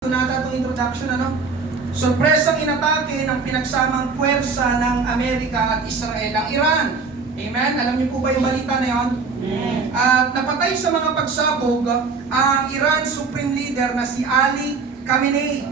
Nata itong introduction, Sorpresang inatake ng pinagsamang puwersa ng Amerika at Israel ang Iran. Amen? Alam niyo po ba yung balita na yon? At napatay sa mga pagsabog ang Iran Supreme Leader na si Ali Khamenei.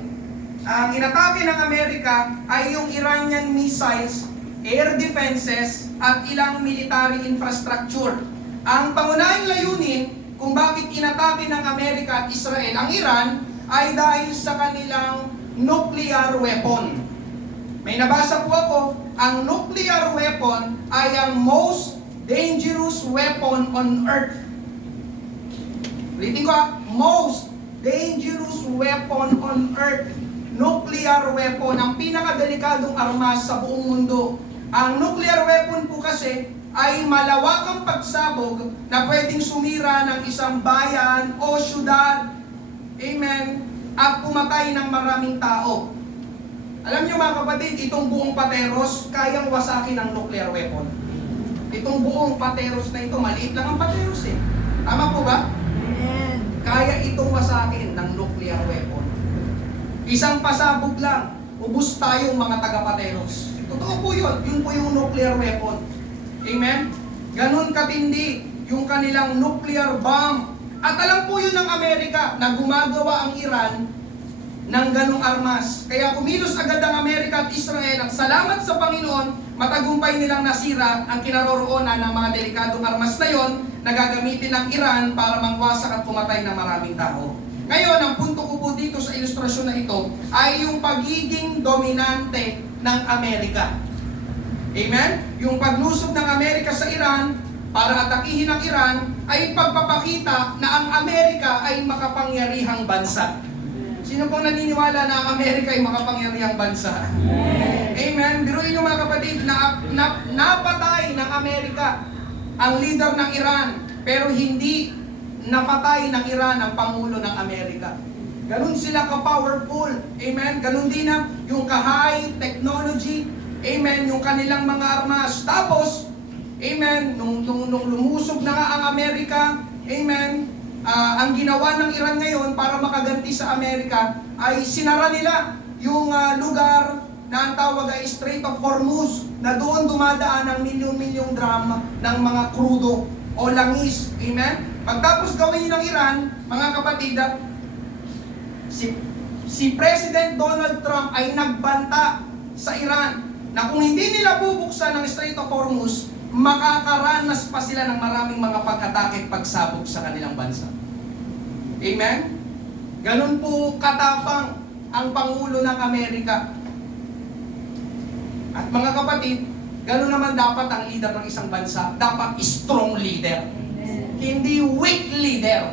Ang inatake ng Amerika ay yung Iranian missiles, air defenses at ilang military infrastructure. Ang pangunahing layunin kung bakit inatake ng Amerika at Israel ang Iran ay dahil sa kanilang nuclear weapon. May nabasa po ako, ang nuclear weapon ay ang most dangerous weapon on earth. Ulitin ko, most dangerous weapon on earth. Nuclear weapon, ang pinakadelikadong armas sa buong mundo. Ang nuclear weapon po kasi ay malawakang pagsabog na pwedeng sumira ng isang bayan o syudad. Amen. At pumatay ng maraming tao. Alam niyo mga kapatid, itong buong Pateros, kayang wasakin ng nuclear weapon. Itong buong Pateros na ito, maliit lang ang Pateros eh. Tama po ba? Amen. Kaya itong wasakin ng nuclear weapon. Isang pasabog lang, ubos tayong mga taga-Pateros. Totoo po yun. Yun po yung nuclear weapon. Amen? Ganon katindi yung kanilang nuclear bomb. At alam po yun ng Amerika na gumagawa ang Iran ng ganong armas. Kaya kumilos agad ang Amerika at Israel at salamat sa Panginoon, matagumpay nilang nasira ang kinaroroonan ng mga delikadong armas na yon na gagamitin ng Iran para mangwasak at pumatay ng maraming tao. Ngayon, ang punto ko po dito sa ilustrasyon na ito ay yung pagiging dominante ng Amerika. Amen? Yung paglusob ng Amerika sa Iran para atakihin ang Iran ay pagpapakita na ang Amerika ay makapangyarihang bansa. Sino pong naniniwala na ang Amerika ay makapangyarihang bansa? Amen? Biruin nyo mga kapatid, napatay ng Amerika ang leader ng Iran, pero hindi napatay ng Iran ang Pangulo ng Amerika. Ganun sila ka-powerful. Amen? Ganun din na yung ka-high technology. Amen? Yung kanilang mga armas. Tapos, amen, nung lumusob na nga ang Amerika, amen, ang ginawa ng Iran ngayon para makaganti sa Amerika ay sinara nila yung lugar na ang tawag ay Strait of Hormuz, na doon dumadaan ang milyon-milyong drum ng mga krudo o langis. Amen? Pagtapos gawin ng Iran, mga kapatid, si President Donald Trump ay nagbanta sa Iran na kung hindi nila bubuksan ang Strait of Hormuz, makakaranas pa sila ng maraming mga pag-atake at pagsabog sa kanilang bansa. Amen? Ganun po katapang ang Pangulo ng Amerika. At mga kapatid, ganun naman dapat ang leader ng isang bansa. Dapat strong leader. Hindi weak leader.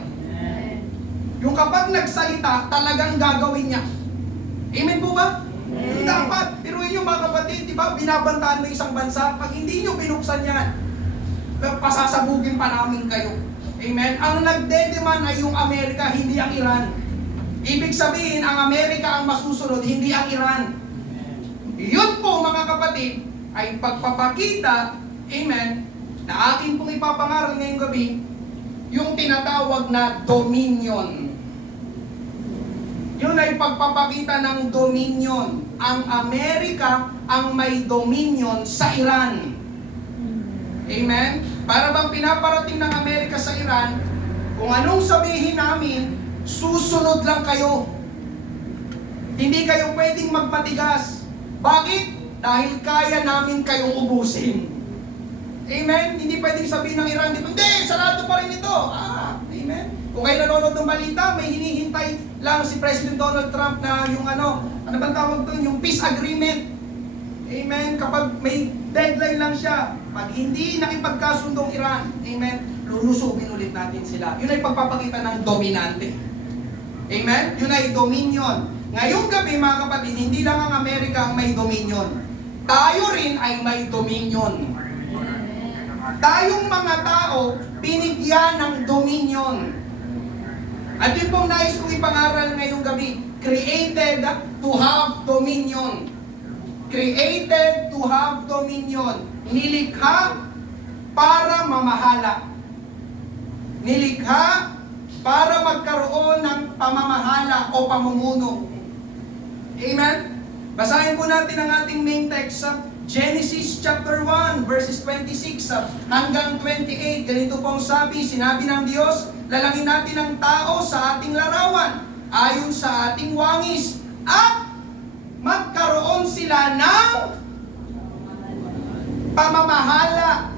Yung kapag nagsalita, talagang gagawin niya. Amen po ba? Dapat, pero yun yung mga kapatid, di ba, binabantaan mo isang bansa, pag hindi nyo binuksan yan, pasasabugin pa namin kayo. Amen? Ang nagdedeman ay yung Amerika, hindi ang Iran. Ibig sabihin, ang Amerika ang masusunod, hindi ang Iran. Yun po mga kapatid, ay pagpapakita, amen, na akin pong ipapangaral ngayong gabi, yung tinatawag na dominion. Yun ay pagpapakita ng dominion. Ang Amerika ang may dominion sa Iran. Amen? Para bang pinaparating ng Amerika sa Iran, kung anong sabihin namin, susunod lang kayo. Hindi kayo pwedeng magpatigas. Bakit? Dahil kaya namin kayong ubusin. Amen? Hindi pwedeng sabihin ng Iran, hindi, sarado pa rin ito. Amen? Kung kayo nanonood ng balita, may hinihintay lang si President Donald Trump na yung ano bang tawag doon? Yung peace agreement. Amen? Kapag may deadline lang siya, pag hindi nakipagkasundong Iran, amen, lulusubin ulit natin sila. Yun ay pagpapakita ng dominante. Amen? Yun ay dominion. Ngayong gabi mga kapatid, hindi lang ang Amerika ang may dominion. Tayo rin ay may dominion. Tayong mga tao, binigyan ng dominion. At yun pong nais kong ipangaral ngayong gabi, created to have dominion. Created to have dominion. Nilikha para mamahala. Nilikha para magkaroon ng pamamahala o pamumuno. Amen? Basahin po natin ang ating main text sa Genesis chapter 1 verses 26 hanggang 28. Ganito pong sabi, sinabi ng Diyos, lalangin natin ang tao sa ating larawan, ayon sa ating wangis, at magkaroon sila ng pamamahala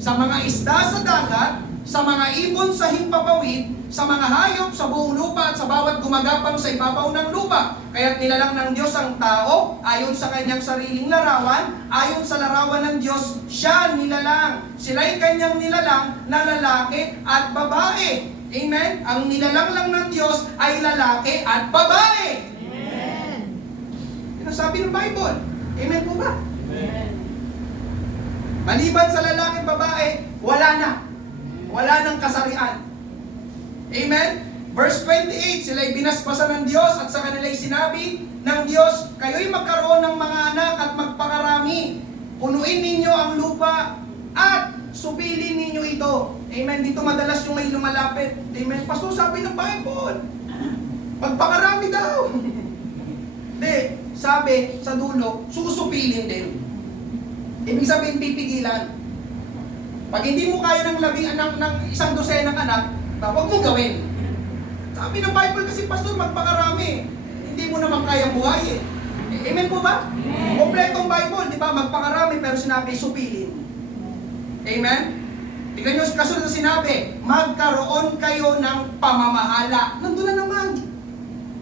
sa mga isda sa dagat, sa mga ibon sa himpapawid, sa mga hayop sa buong lupa at sa bawat gumagapang sa ibabaw ng lupa. Kaya't nilalang ng Diyos ang tao ayon sa kanyang sariling larawan, ayon sa larawan ng Diyos, siya nilalang. Sila'y kanyang nilalang na lalaki at babae. Amen? Ang nilalang lang ng Diyos ay lalaki at babae. Amen. Yan ang sabi ng Bible. Amen po ba? Amen. Maliban sa lalaki at babae, wala na. Wala nang kasarian. Amen? Verse 28, sila'y binasbasan ng Diyos at sa kanila'y sinabi ng Diyos, kayo'y magkaroon ng mga anak at magpakarami. Punuin ninyo ang lupa at supilin ninyo ito. Amen? Dito madalas yung may lumalapit. Amen? Pastor, sabi ng Bible, magpakarami daw. Hindi, sabi sa dulo, susupilin din. Ibig sabihin, pipigilan. Pag hindi mo kaya ng labing anak ng isang dosenang anak, huwag mo gawin. Sabi ng Bible kasi, Pastor, magpakarami. Hindi mo naman kaya buhay eh. Amen po ba? Amen. Kompletong Bible, di ba? Magpakarami, pero sinabi, supilin. Amen? Tignan nyo, kasunod na sinabi, magkaroon kayo ng pamamahala. Nandun na naman.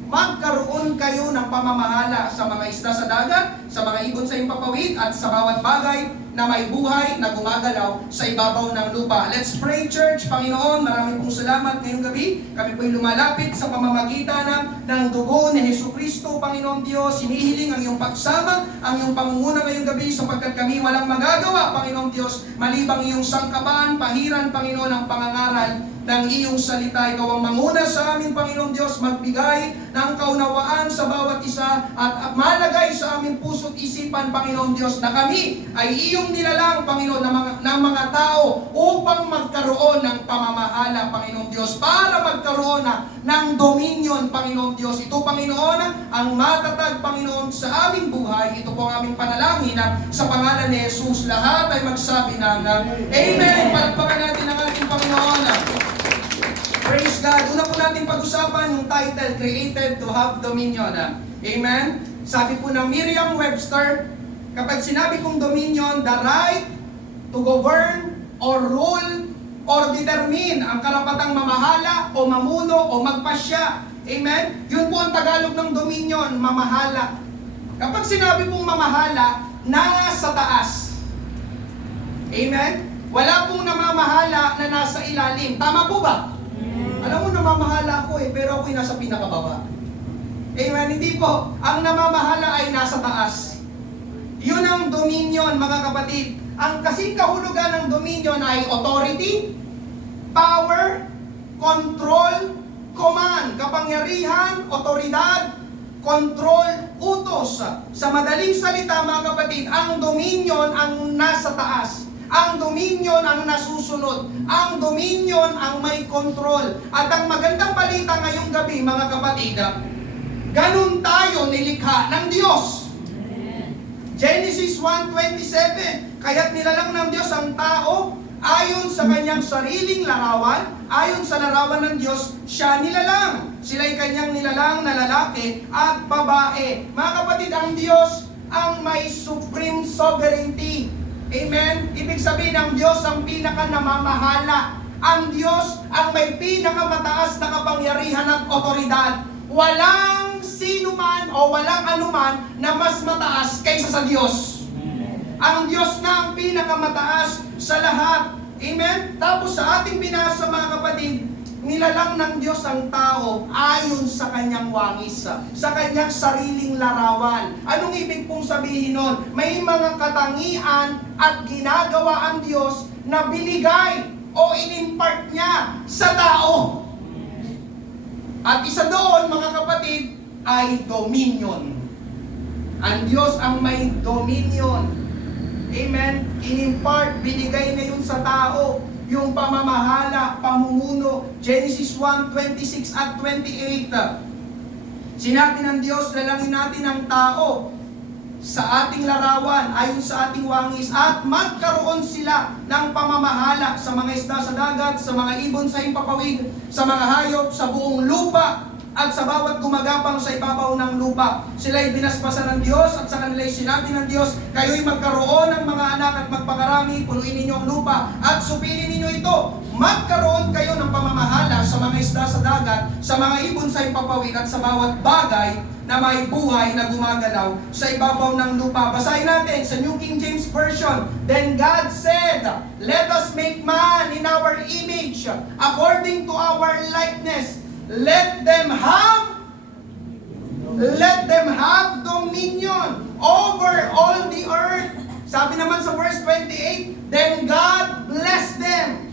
Magkaroon kayo ng pamamahala sa mga isda sa dagat, sa mga ibon sa himpapawid, at sa bawat bagay na may buhay na gumagalaw sa ibabaw ng lupa. Let's pray, church. Panginoon, maraming pong salamat ngayong gabi. Kami po'y lumalapit sa pamamagitan ng dugo ni Jesucristo, Panginoon Diyos. Hinihiling ang iyong pagsama, ang iyong pangunguna ngayong gabi sapagkat kami walang magagawa, Panginoon Diyos, malibang iyong sangkapan, pahiran, Panginoon, ang pangangaral ng iyong salita. Ikaw ang manguna sa amin, Panginoon Diyos, magbigay ng kaunawaan sa bawat isa at malagay sa aming puso't isipan, Panginoon Diyos, na kami ay iyong nilalang, Panginoon, ng mga tao upang magkaroon ng pamamahala, Panginoon Diyos, para magkaroon ng dominion, Panginoon Diyos. Ito, Panginoon, ang matatag, Panginoon, sa aming buhay. Ito po ang aming panalangin sa pangalan ni Jesus. Lahat ay magsabi ng Amen. Palakpakan natin ang ating Panginoon. Praise God. Una po natin pag-usapan yung title, Created to Have Dominion. Amen? Sabi po ng Merriam-Webster, kapag sinabi kong dominion, the right to govern or rule or determine, ang karapatang mamahala o mamuno o magpasya. Amen? Yun po ang Tagalog ng dominion, mamahala. Kapag sinabi pong mamahala, nasa taas. Amen? Wala pong namamahala na nasa ilalim. Tama po ba? Alam mo, namamahala ako pero ako'y nasa pinakababa. Amen? Hindi po. Ang namamahala ay nasa taas. Yun ang dominion, mga kapatid. Ang kasing kahulugan ng dominion ay authority, power, control, command, kapangyarihan, otoridad, control, utos. Sa madaling salita, mga kapatid, ang dominion ang nasa taas. Ang dominion ang nasusunod. Ang dominion ang may control. At ang magandang balita ngayong gabi, mga kapatid, ganun tayo nilikha ng Diyos. Genesis 1:27, kaya't nilalang ng Diyos ang tao ayon sa kanyang sariling larawan, ayon sa larawan ng Diyos, siya nilalang. Sila'y kanyang nilalang na lalaki at babae. Mga kapatid, ang Diyos ang may supreme sovereignty. Amen? Ibig sabihin, ang Diyos ang pinaka-namamahala. Ang Diyos ang may pinakamataas na kapangyarihan at otoridad. Walang sino man o walang anuman na mas mataas kaysa sa Diyos. Ang Diyos na ang pinakamataas sa lahat. Amen? Tapos sa ating binasa, mga kapatid, nilalang ng Diyos ang tao ayon sa kanyang wangis, sa kanyang sariling larawan. Anong ibig pong sabihin nun? May mga katangian at ginagawa ang Diyos na binigay o inimpart niya sa tao. At isa doon, mga kapatid, ay dominion. Ang Diyos ang may dominion. Amen? Inimpart, binigay na yun sa tao. yung pamamahala, pamumuno. Genesis 1:26 at 28. Sinabi ng Diyos, lalangin natin ang tao sa ating larawan, ayon sa ating wangis, at magkaroon sila ng pamamahala sa mga isda sa dagat, sa mga ibon sa himpapawid, sa mga hayop, sa buong lupa, at sa bawat gumagapang sa ibabaw ng lupa. Sila'y binasbasan ng Diyos, at sa kanila'y sinabi ng Diyos, kayo'y magkaroon ng mga anak at magpakarami, punuin ninyo ang lupa, at supilin ninyo ito. Magkaroon kayo ng pamamahala sa mga isda sa dagat, sa mga ibon sa himpapawid, at sa bawat bagay na may buhay na gumagalaw sa ibabaw ng lupa. Basahin natin sa New King James Version. Then God said, let us make man in our image, according to our likeness. Let them have dominion over all the earth. Sabi naman sa verse 28, then God blessed them.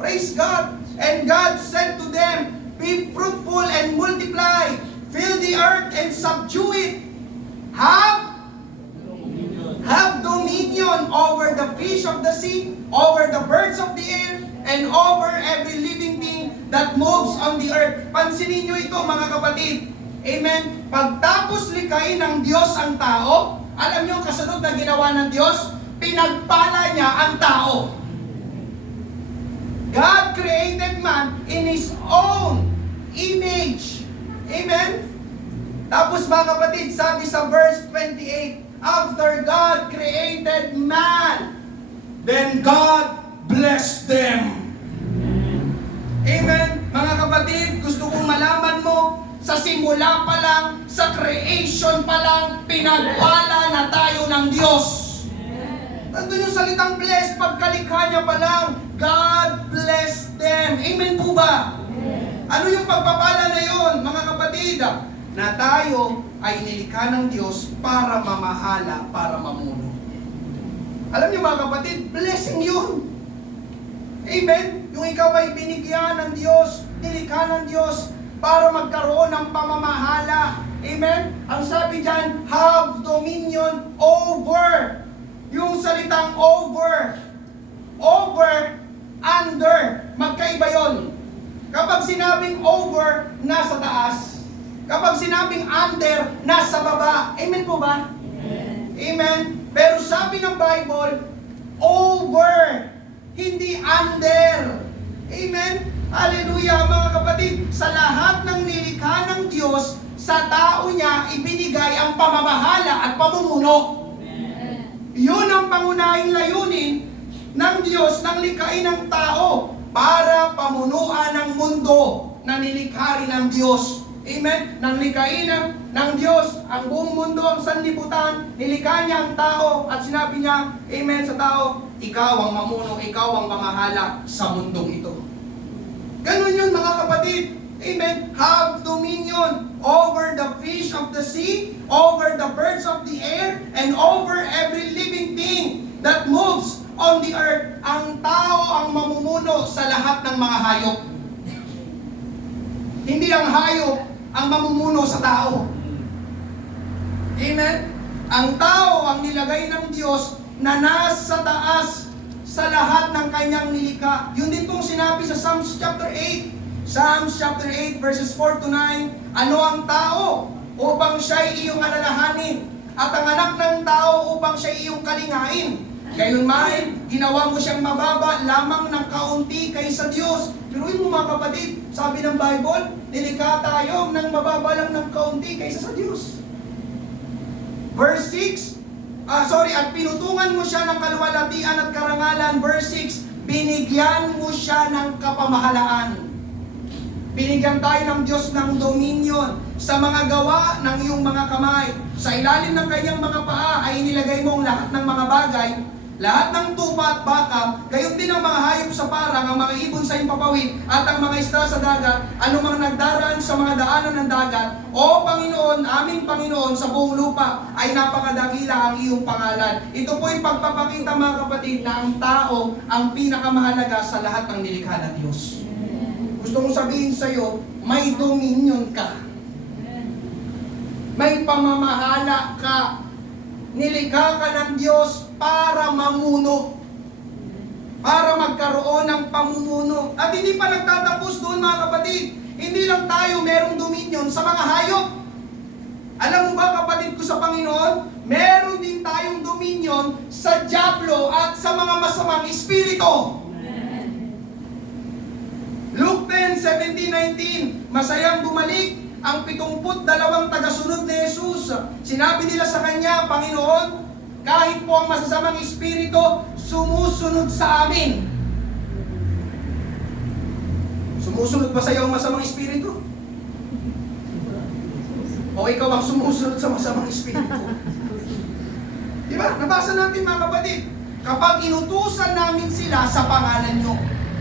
Praise God. And God said to them, be fruitful and multiply, fill the earth and subdue it. Have dominion over the fish of the sea, over the birds of the air, and over every living thing that moves on the earth. Pansinin nyo ito, mga kapatid. Amen? Pagtapos likain ng Diyos ang tao, alam nyo ang kasunod na ginawa ng Diyos? Pinagpala niya ang tao. God created man in His own image. Amen? Tapos mga kapatid, sabi sa verse 28, after God created man, then God blessed them. Amen? Mga kapatid, gusto kong malaman mo, sa simula pa lang, sa creation pa lang, pinagpala na tayo ng Diyos. Nandun yung salitang bless, pagkalikha niya pa lang, God bless them. Amen po ba? Ano yung pagpapala na yon, mga kapatid? Na tayo ay nilikha ng Diyos para mamahala, para mamuno. Alam niyo mga kapatid, blessing yun. Amen? Yung ikaw ay binigyan ng Diyos, nilikha ng Diyos para magkaroon ng pamamahala. Amen? Ang sabi dyan, have dominion over. Yung salitang over, under, magkaiba yon. Kapag sinabing over, nasa taas. Kapag sinabing under, nasa baba. Amen po ba? Amen. Amen. Pero sabi ng Bible, over, hindi under. Amen. Hallelujah, mga kapatid. Sa lahat ng nilikha ng Diyos, sa tao niya ibinigay ang pamamahala at pamumuno. Amen. Yun ang pangunahing layunin ng Diyos nang likhain ng tao para pamunuan ng mundo na nilikha rin ng Diyos. Amen? Nang likhain ng Diyos ang buong mundo, ang sanlibutan, nilikha niya ang tao at sinabi niya, amen, sa tao, ikaw ang mamuno, ikaw ang mamahala sa mundong ito. Ganun yun mga kapatid. Amen? Have dominion over the fish of the sea, over the birds of the air, and over every living thing that moves on the earth. Ang tao ang mamumuno sa lahat ng mga hayop. Hindi ang hayop ang mamumuno sa tao. Amen? Ang tao ang nilagay ng Diyos na nasa taas sa lahat ng kanyang nilikha. Yun din pong sinabi sa Psalms chapter 8. Psalms chapter 8 verses 4 to 9. Ano ang tao? Upang siya'y iyong alalahanin. At ang anak ng tao upang siya'y iyong kalingain. Gayunman, ginawa mo siyang mababa lamang ng kaunti kaysa Diyos. Piruin mo mga kapatid, sabi ng Bible, nilikha tayo ng mababa lang ng kaunti kaysa sa Diyos. Verse 6, at pinutungan mo siya ng kaluwalhatian at karangalan. Verse 6, binigyan mo siya ng kapamahalaan. Binigyan tayo ng Diyos ng dominion sa mga gawa ng iyong mga kamay. Sa ilalim ng kanyang mga paa ay nilagay mo ang lahat ng mga bagay, lahat ng tupa at baka, gayon din ang mga hayop sa parang, ang mga ibon sa himpapawid, at ang mga isda sa dagat, anumang nagdaraan sa mga daanan ng dagat. O Panginoon, aming Panginoon, sa buong lupa ay napakadakila ang iyong pangalan. Ito po yung pagpapakita mga kapatid na ang tao ang pinakamahalaga sa lahat ng nilikha ng Diyos. Gusto kong sabihin sa iyo, may dominion ka. May pamamahala ka. Nilikha ka ng Diyos para mamuno. para magkaroon ng pamumuno. At hindi pa nagtatapos doon mga kapatid. Hindi lang tayo merong dominion sa mga hayop. Alam mo ba kapatid ko sa Panginoon, meron din tayong dominion sa dyablo at sa mga masamang espiritu. Luke 10:17-19, masayang bumalik ang 72 tagasunod ni Jesus. Sinabi nila sa Kanya, Panginoon, kahit po ang masasamang espiritu, sumusunod sa amin. Sumusunod ba sa iyo ang masamang espiritu? O ikaw ang sumusunod sa masamang espiritu? Diba? Nabasa natin mga kapatid. Kapag inutusan namin sila sa pangalan nyo.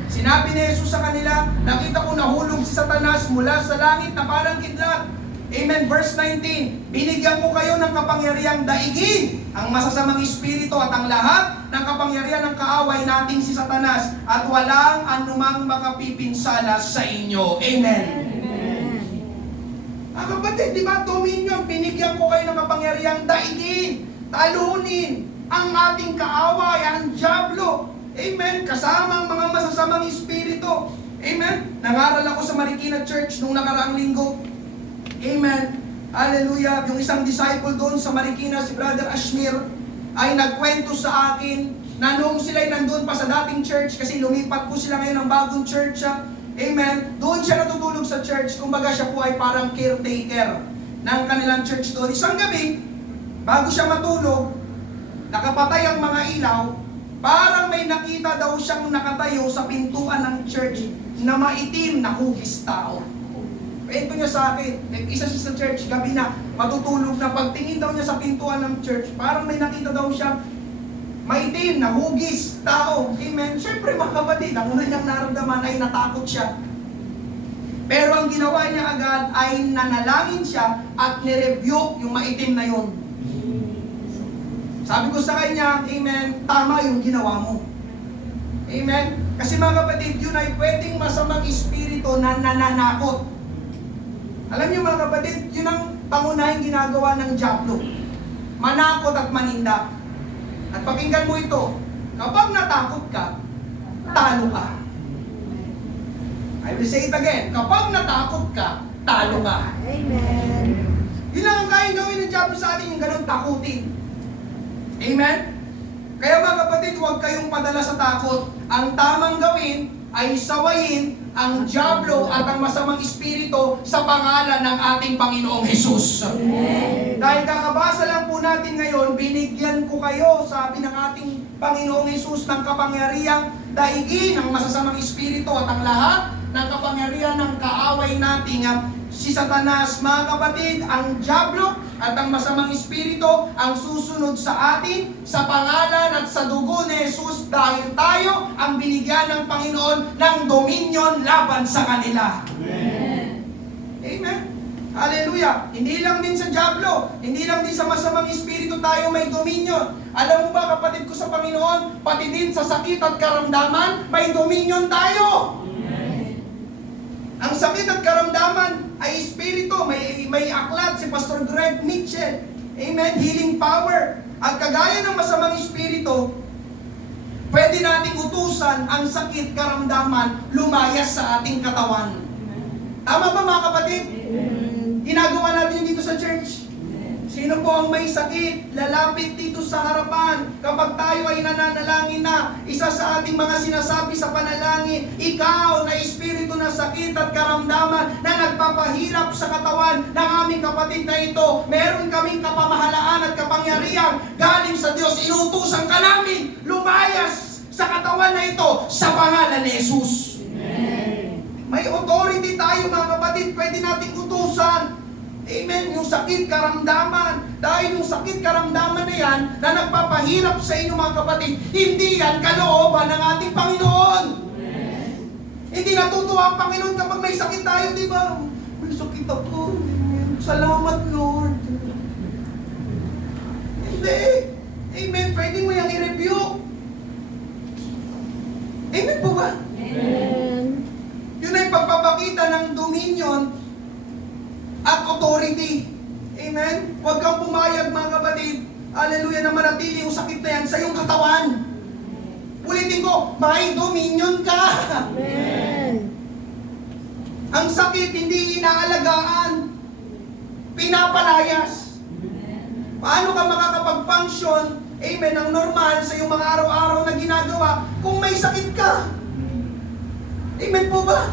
Sinabi ni Jesus sa kanila, nakita ko nahulog si Satanas mula sa langit na parang kidlat. Amen. Verse 19, binigyan ko kayo ng kapangyarihang daigin ang masasamang espiritu at ang lahat ng kapangyarihan ng kaaway nating si Satanas at walang anumang makapipinsala sa inyo. Amen. Mga kapatid, di ba, dominion, binigyan ko kayo ng kapangyarihang daigin, talunin ang ating kaaway, ang dyablo. Amen. Kasamang mga masasamang espiritu. Amen. Nangaral ako sa Marikina Church nung nakaraang linggo. Amen. Hallelujah. Yung isang disciple doon sa Marikina, si Brother Ashmir, ay nagkwento sa akin na noong sila'y nandun pa sa dating church, kasi lumipat po sila ngayon ng bagong church. Amen. Doon siya natutulog sa church. Kumbaga siya po ay parang caretaker ng kanilang church doon. Isang gabi, bago siya matulog, nakapatay ang mga ilaw, parang may nakita daw siyang nakatayo sa pintuan ng church na maitim na hugis tao. Kwento niya sa akin, isa siya sa church, gabi na, matutulog na, pagtingin daw niya sa pintuan ng church, parang may nakita daw siya maitim na hugis tao. Amen. Siyempre mga kapatid, ang una niyang naramdaman ay natakot siya. Pero ang ginawa niya agad ay nanalangin siya at nirebuke yung maitim na yun. Sabi ko sa kanya, amen, tama yung ginawa mo. Amen. Kasi mga kapatid, yun ay pwedeng masamang espiritu na nananakot. Alam niyo mga kapatid, yun ang pangunahing ginagawa ng dyablo. Manakot at manindak. At pakinggan mo ito, kapag natakot ka, talo ka. I will say it again, kapag natakot ka, talo ka. Amen. Yun lang ang kayang gawin ng dyablo sa atin, yung ganun takutin. Amen? Kaya mga kapatid, huwag kayong padala sa takot. Ang tamang gawin ay sawayin ang dyablo at ang masamang espiritu sa pangalan ng ating Panginoong Hesus. Amen. Dahil kakabasa lang po natin ngayon, binigyan ko kayo, sabi ng ating Panginoong Hesus, ng kapangyarihang daigin ng masasamang espiritu at ang lahat ng kapangyarihan ng kaaway nating si Satanas. Mga kapatid, ang dyablo at ang masamang espiritu ang susunod sa atin sa pangalan at sa dugo ni Jesus dahil tayo ang binigyan ng Panginoon ng dominion laban sa kanila. Amen. Amen. Hallelujah. Hindi lang din sa dyablo, hindi lang din sa masamang espiritu tayo may dominion. Alam mo ba kapatid ko sa Panginoon, pati din sa sakit at karamdaman, may dominion tayo. Ang sakit at karamdaman ay espiritu. May aklat si Pastor Greg Mitchell. Amen. Healing power. At kagaya ng masamang espiritu, pwede nating utusan ang sakit, karamdaman, lumayas sa ating katawan. Tama ba mga kapatid? Ginagawa natin dito sa church. Sino po ang may sakit, lalapit dito sa harapan. Kapag tayo ay nananalangin na, isa sa ating mga sinasabi sa panalangin, ikaw na espiritu na sakit at karamdaman na nagpapahirap sa katawan ng aming kapatid na ito, meron kaming kapamahalaan at kapangyarihan galing sa Diyos. Inutusan ka namin, lumayas sa katawan na ito sa pangalan ni Jesus. May authority tayo mga kapatid, pwede nating utusan. Amen. Yung sakit, karamdaman. Dahil yung sakit, karamdaman na yan na nagpapahirap sa inyo mga kapatid, hindi yan kalooban ng ating Panginoon. Amen. Hindi natutuwa ang Panginoon kapag may sakit tayo, di ba? May sakit ako. Salamat, Lord. Hindi. Amen. Pwede mo yung i-rebuke. Amen po ba? Amen. Yun ay pagpapakita ng dominion at authority. Amen? Huwag kang pumayag mga kapatid. Hallelujah, na manatili yung sakit na yan sa iyong katawan. Ulitin ko, may dominion ka. Amen. Ang sakit hindi inaalagaan, pinapalayas. Paano ka makakapag-function, amen, ng normal sa iyong mga araw-araw na ginagawa kung may sakit ka? Amen po ba?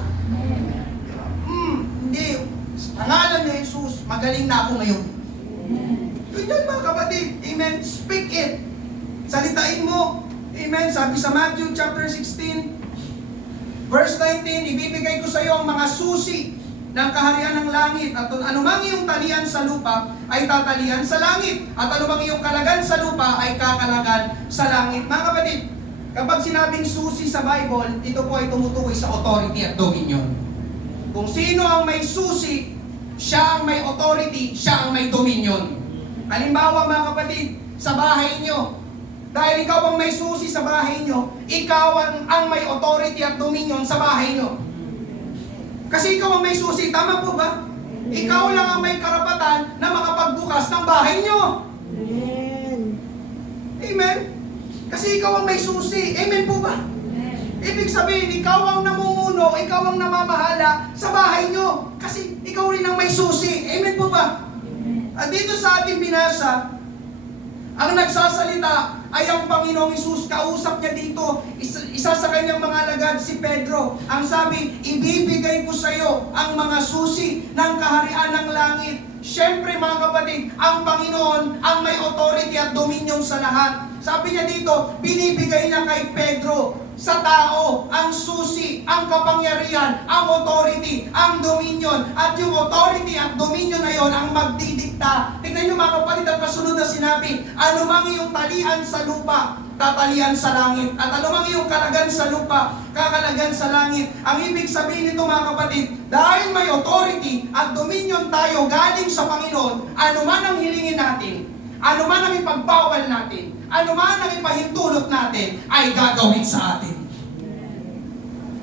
Hindi. Sa pangalan ni Jesus, magaling na ako ngayon. Yun yun mga kapatid. Amen. Speak it. Salitain mo. Amen. Sabi sa Matthew chapter 16, verse 19, ibibigay ko sa iyo ang mga susi ng kaharian ng langit. At anumang iyong talian sa lupa ay tatalian sa langit. At anumang iyong kalagan sa lupa ay kakalagan sa langit. Mga kapatid, kapag sinabing susi sa Bible, ito po ay tumutukoy sa authority at dominion. Kung sino ang may susi, siya ang may authority, siya ang may dominion. Halimbawa mga kapatid, sa bahay nyo, dahil ikaw ang may susi sa bahay nyo, ikaw ang may authority at dominion sa bahay nyo. Kasi ikaw ang may susi, tama po ba? Ikaw lang ang may karapatan na makapagbukas ng bahay nyo. Amen. Amen? Kasi ikaw ang may susi. Amen po ba? Ibig sabihin, ikaw ang namumuno, ikaw ang namamahala sa bahay nyo. Kasi ikaw rin ang may susi. Amen po ba? At dito sa ating binasa, ang nagsasalita ay ang Panginoong Hesus. Kausap niya dito, isa sa kanyang mga alagad, si Pedro. Ang sabi, ibibigay ko sa iyo ang mga susi ng kaharian ng langit. Siyempre mga kapatid, ang Panginoon ang may authority at dominion sa lahat. Sabi niya dito, binibigay niya kay Pedro sa tao ang susi, ang kapangyarihan, ang authority, ang dominion. At yung authority at dominion na yon ang magdidikta. Tingnan niyo mga kapatid, ang kasunod na sinabi, anumang iyong talian sa lupa, tatalian sa langit. At anumang iyong kalagan sa lupa, kakalagan sa langit. Ang ibig sabihin nito mga kapatid, dahil may authority at dominion tayo galing sa Panginoon, anuman ang hilingin natin, anuman ang ipagbawal natin, anuman ang ipahintulot natin, ay gagawin sa atin.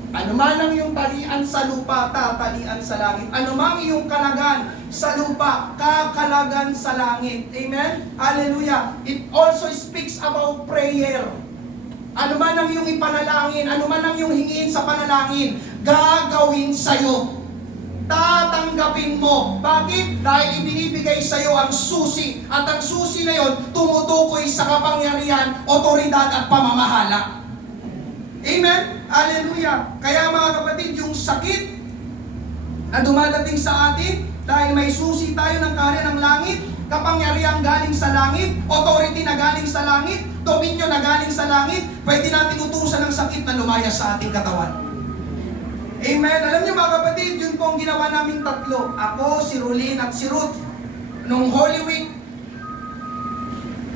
Anuman ang iyong talian sa lupa, tatalian sa langit. Anumang iyong kalagan sa lupa, kakalagan sa langit. Amen? Hallelujah. It also speaks about prayer. Anuman ang iyong ipanalangin, anuman ang iyong hingin sa panalangin, gagawin sa'yo. Tatanggapin mo. Bakit? Dahil ibinibigay sa iyo ang susi. At ang susi na yon tumutukoy sa kapangyarihan, otoridad at pamamahala. Amen? Hallelujah. Kaya mga kapatid, yung sakit na dumadating sa atin, dahil may susi tayo ng kaharian ng langit, kapangyarihan galing sa langit, authority na galing sa langit, dominion na galing sa langit, pwede natin utusan ng sakit na lumaya sa ating katawan. Amen. Alam niyo mga kapatid, yun po ang ginawa naming tatlo. Ako, si Rolin at si Ruth. Nung Holy Week,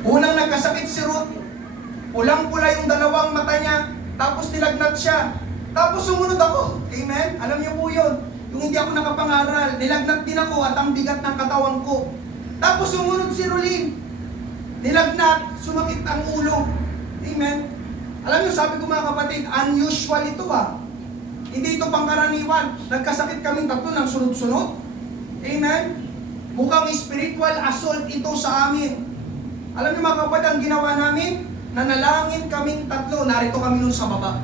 unang nagkasakit si Ruth. Pulang-pula yung dalawang mata niya. Tapos nilagnat siya. Tapos sumunod ako. Amen. Alam niyo po yun. Yung hindi ako nakapangaral, nilagnat din ako at ang bigat ng katawan ko. Tapos sumunod si Rolin. Nilagnat, sumakit ang ulo. Amen. Alam niyo, sabi ko mga kapatid, unusual ito Hindi ito pangkaraniwan. Nagkasakit kaming tatlo ng sunod-sunod. Amen? Mukhang spiritual assault ito sa amin. Alam niyo mga kapatid, ang ginawa namin, nanalangin kaming tatlo. Narito kami nun sa baba.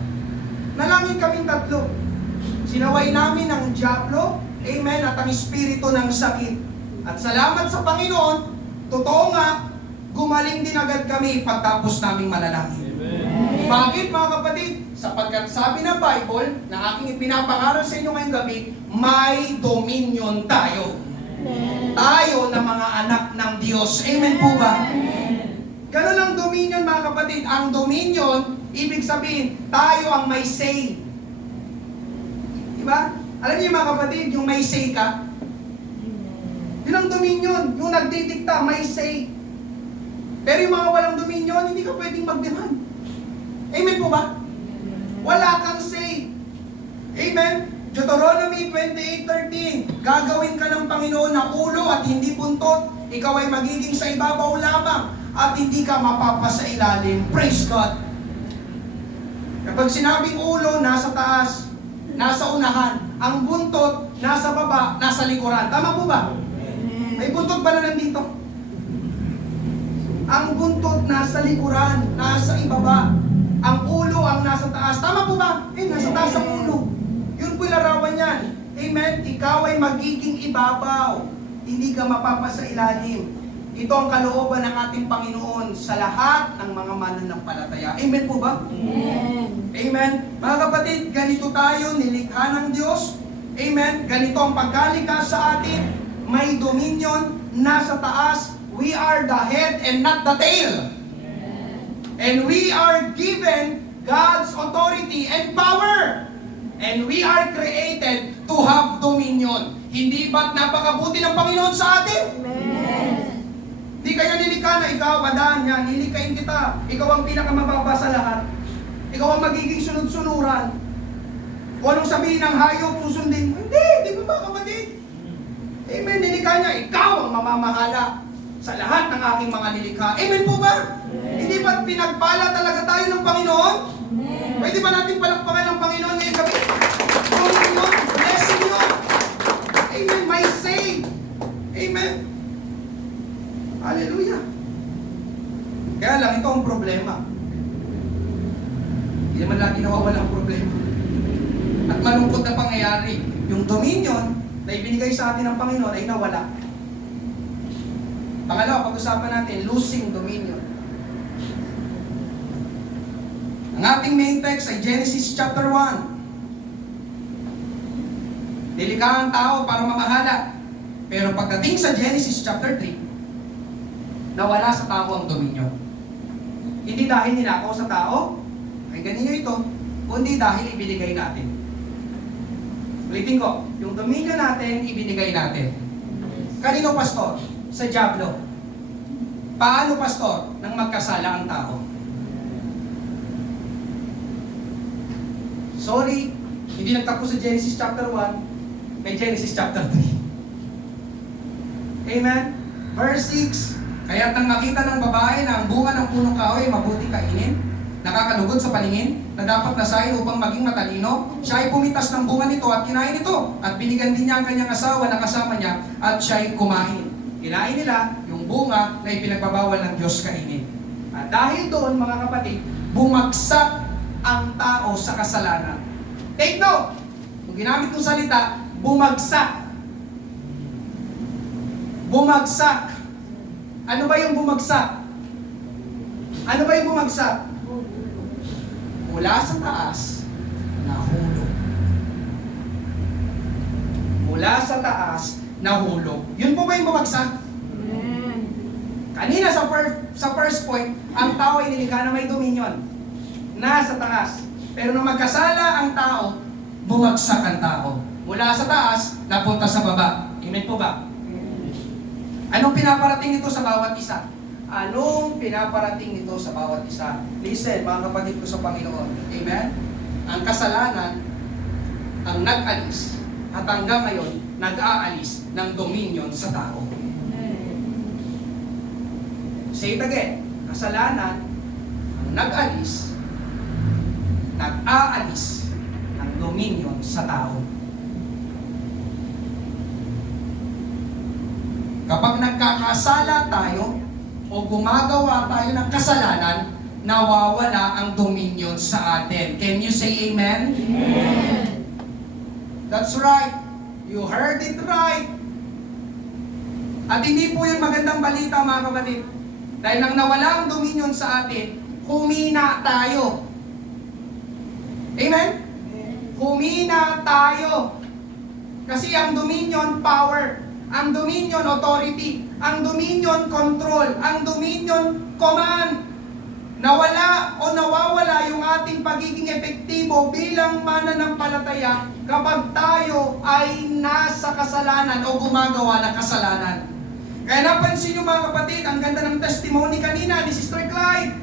Nalangin kaming tatlo. Sinaway namin ang diablo, amen, at ang espiritu ng sakit. At salamat sa Panginoon, totoo nga, gumaling din agad kami pagtapos naming manalangin. Bakit mga kapatid? Sapagkat sabi ng Bible na aking ipinapangaral sa inyo ngayong gabi, may dominion tayo. Tayo na mga anak ng Diyos. Amen po ba? Ganun ang dominion mga kapatid. Ang dominion, ibig sabihin, tayo ang may say. Diba? Alam niyo mga kapatid, yung may say ka, yun ang dominion. Yung nagdidikta, may say. Pero yung mga walang dominion, hindi ka pwedeng mag-demand. Amen po ba? Wala kang say. Amen? Deuteronomy 28:13, gagawin ka ng Panginoon na ulo at hindi buntot. Ikaw ay magiging sa ibabaw lamang at hindi ka mapapasa ilalim. Praise God. Kapag sinabing ulo, nasa taas, nasa unahan. Ang buntot, nasa baba, nasa likuran. Tama po ba? May buntot ba na nandito? Ang buntot nasa likuran, nasa ibaba. Ang ulo ang nasa taas. Tama po ba? Nasa taas ang ulo. Yun po yung larawan yan. Amen? Ikaw ay magiging ibabaw. Hindi ka mapapasa ilalim. Ito ang kalooban ng ating Panginoon sa lahat ng mga mananampalataya. Amen po ba? Amen. Amen? Mga kapatid, ganito tayo, nilikha ng Diyos. Amen? Ganito ang pagkalikha sa atin. May dominion, nasa taas. We are the head and not the tail. And we are given God's authority and power. And we are created to have dominion. Hindi ba't napakabuti ng Panginoon sa atin? Amen. Hindi kaya nilikha na ikaw, Adan, yan, nilikhain kita. Ikaw ang pinakamababa sa lahat. Ikaw ang magiging sunod-sunuran. Kung anong sabihin ng hayop, susundin mo. Hindi mo ba kapatid? Amen, nilikha niya, ikaw ang mamamahala sa lahat ng aking mga nilikha. Amen po ba? Hindi ba pinagpala talaga tayo ng Panginoon? Pwede ba natin palakpakan ng Panginoon ngayong gabi? Dominion, blessing yun. Amen, may say. Amen. Hallelujah. Kaya lang, ito ang problema. Hindi naman lagi nawawala ang problema. At malungkot na pangyayari, yung dominion na ibinigay sa atin ng Panginoon ay nawala. Pangalawa, pag-usapan natin, losing dominion. Ang ating main text ay Genesis chapter 1. Nilikha ang tao para mamahala. Pero pagdating sa Genesis chapter 3, nawala sa tao ang dominion. Hindi dahil ninakaw sa tao, ay ganito ito, kundi dahil ibinigay natin. Ulitin ko, yung dominion natin, ibinigay natin. Kanino, pastor? Sa dyablo. Paano, pastor? Nang magkasala ang tao. Sorry, hindi nagtapos sa Genesis chapter 1, may Genesis chapter 3. Amen? Verse 6, kaya't nang makita ng babae na ang bunga ng punong kahoy ay mabuti kainin, nakakalugod sa paningin, na dapat nasain upang maging matalino, siya ay pumitas ng bunga nito at kinain ito, at binigyan din niya ang kanyang asawa na kasama niya, at siya ay kumain. Kinain nila yung bunga na ipinagbabawal ng Diyos kainin. At dahil doon, mga kapatid, bumagsak ang tao sa kasalanan. Take note, kung ginamit kong salita, bumagsak. Bumagsak. Ano ba yung bumagsak? Ano ba yung bumagsak? Mula sa taas, nahulog. Mula sa taas, nahulog. Yun po ba yung bumagsak? Amen. Kanina sa first point, ang tao ay nilikha na may dominion. Nasa taas. Pero nung magkasala ang tao, bumagsak ang tao. Mula sa taas, napunta sa baba. Amen po ba? Anong pinaparating nito sa bawat isa? Anong pinaparating nito sa bawat isa? Listen, mga kapatid ko sa Panginoon. Amen? Ang kasalanan, ang nag-alis, at hanggang ngayon, nag-aalis ng dominion sa tao. Say it again. Kasalanan, ang nag-alis, nag-aalis ng dominion sa tao. Kapag nagkakasala tayo o gumagawa tayo ng kasalanan, nawawala ang dominion sa atin. Can you say amen? Amen. That's right. You heard it right. At hindi po yun magandang balita, mga kapatid. Dahil nang nawala ang dominion sa atin, humina tayo. Amen? Humina tayo. Kasi ang dominion, power. Ang dominion, authority. Ang dominion, control. Ang dominion, command. Nawala o nawawala yung ating pagiging epektibo bilang mananampalataya kapag tayo ay nasa kasalanan o gumagawa ng kasalanan. Kaya napansin nyo, mga kapatid, ang ganda ng testimony kanina ni Sister Clyde.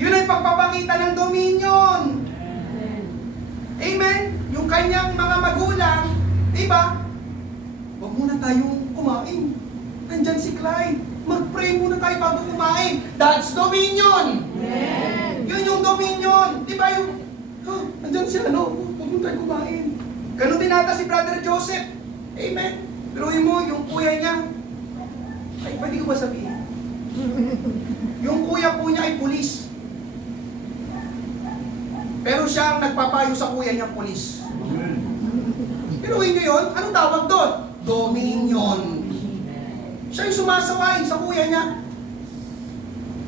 Yun ay pagpapakita ng dominion. Amen? Yung kanyang mga magulang, diba? Huwag muna tayong kumain. Nandyan si Clyde. Mag-pray muna tayo bago kumain. That's dominion! Amen. Yun yung dominion. Diba yung, nandyan si huwag muna tayo kumain. Ganun din ata si Brother Joseph. Amen? Pero mo, yung kuya niya, ay, pwede ko ba sabihin? Yung kuya po niya ay pulis. Pero siya ang nagpapayo sa kuya niyang pulis. Pero niyo yun, anong tawag doon? Dominion. Siya yung sumasaway sa kuya niya.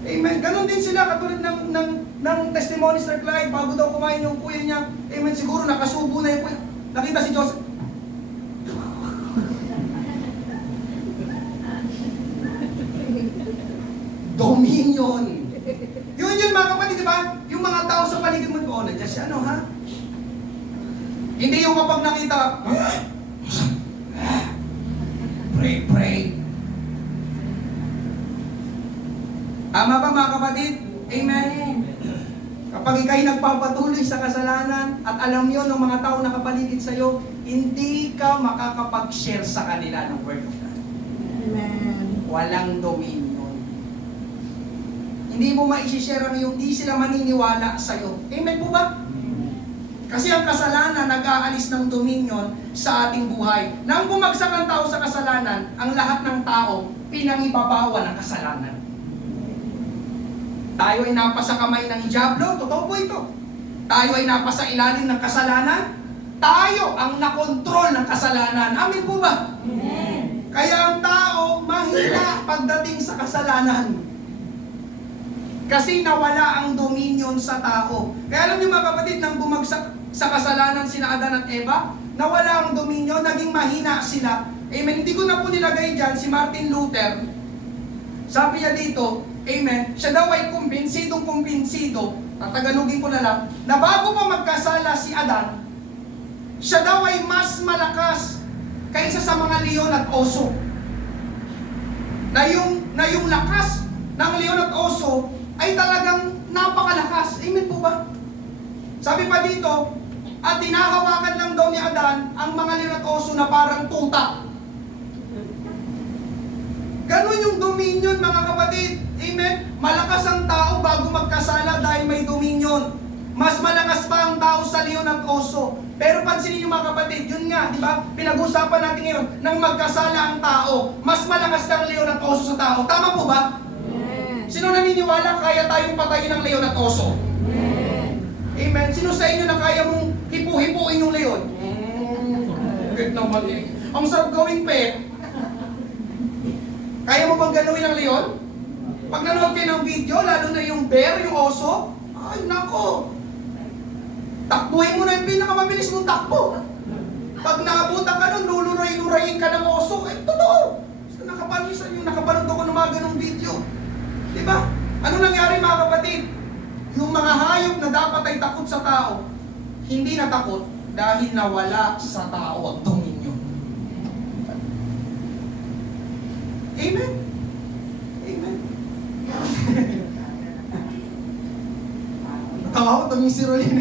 Amen. Ganon din sila, katulad ng testimonies na Clyde, bago daw kumain yung kuya niya. Amen. Siguro nakasubo na yung kuya. Nakita si Joseph. Dominion. Yun mga kapatid, di ba? Yung mga tao sa paligid mo, oh, nandiyan siya, ano ha? Hindi yung kapag nakita, pray. Tama ba mga kapatid? Amen. Kapag ikay nagpapatuloy sa kasalanan at alam yon ng mga tao na kapaligid sa iyo, hindi ka makakapag-share sa kanila ng word of God. Amen. Walang dominion. Hindi mo ma-share ang iyong, hindi sila maniniwala sa iyo. Amen po ba? Kasi ang kasalanan nag-aalis ng dominion sa ating buhay. Nang bumagsak ang tao sa kasalanan, ang lahat ng tao pinangibabawan ng kasalanan. Tayo ay napasa kamay ng dyablo, totoo po ito. Tayo ay napasa ilalim ng kasalanan. Tayo ang nakontrol ng kasalanan. Amin po ba? Amen. Kaya ang tao mahina pagdating sa kasalanan. Kasi nawala ang dominion sa tao. Kaya alam niyo mga kapatid, nang bumagsak sa kasalanan sina Adan at Eva, nawala ang dominion, naging mahina sila. Amen. Hindi ko na po nilagay dyan si Martin Luther. Sabi niya dito, amen, siya daw ay kumbinsidong, tatagalogin ko na lang, na bago pa magkasala si Adan, siya daw ay mas malakas kaysa sa mga leon at oso. Na yung lakas ng leon at oso ay talagang napakalakas. Amen po ba? Sabi pa dito, at tinahawakan lang daw ni Adan ang mga leon at oso na parang tuta. Ganon yung dominion mga kapatid. Amen? Malakas ang tao bago magkasala dahil may dominion. Mas malakas pa ang tao sa leon at oso. Pero pansinin niyo mga kapatid, yun nga, di ba? Pinag-usapan natin ngayon, nang magkasala ang tao, mas malakas na ang leon at oso sa tao. Tama po ba? Sino naniniwala kaya tayong patayin ng leon at oso? Amen. Sino sa inyo na kaya mong hipu-hipuin yung leon? Good naman eh. Ang sarap gawing pet. Kaya mo bang galawin ang leon? Pag nanood kayo ng video, lalo na yung bear, yung oso, ay nako. Takbuhin mo na yung pinakamabilis mong takbo. Pag nakabutan ka nun, luluray-lurayin ka ng oso. Eh, totoo. So, nakapanood ako ng mga ganong video. Diba? Ano nangyari mga kapatid? Yung mga hayop na dapat ay takot sa tao, hindi na takot dahil nawala sa tao ang dominion. Amen? Amen? Natawa ko, tuming si Rolin.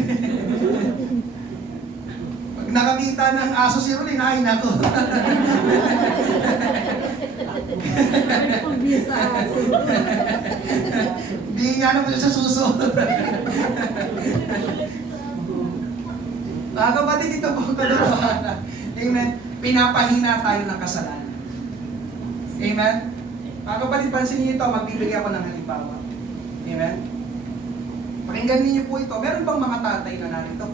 Pag nakakita ng aso si Rolin, ay nako. Hindi nga naman siya susunod. Mga kapatid, dito po ang katotohanan. Amen? Pinapahina tayo ng kasalanan. Amen? Mga kapatid, pansinin niyo ito, magbibigay ako ng halimbawa. Amen? Pakinggan niyo po ito. Meron bang mga tatay na narito?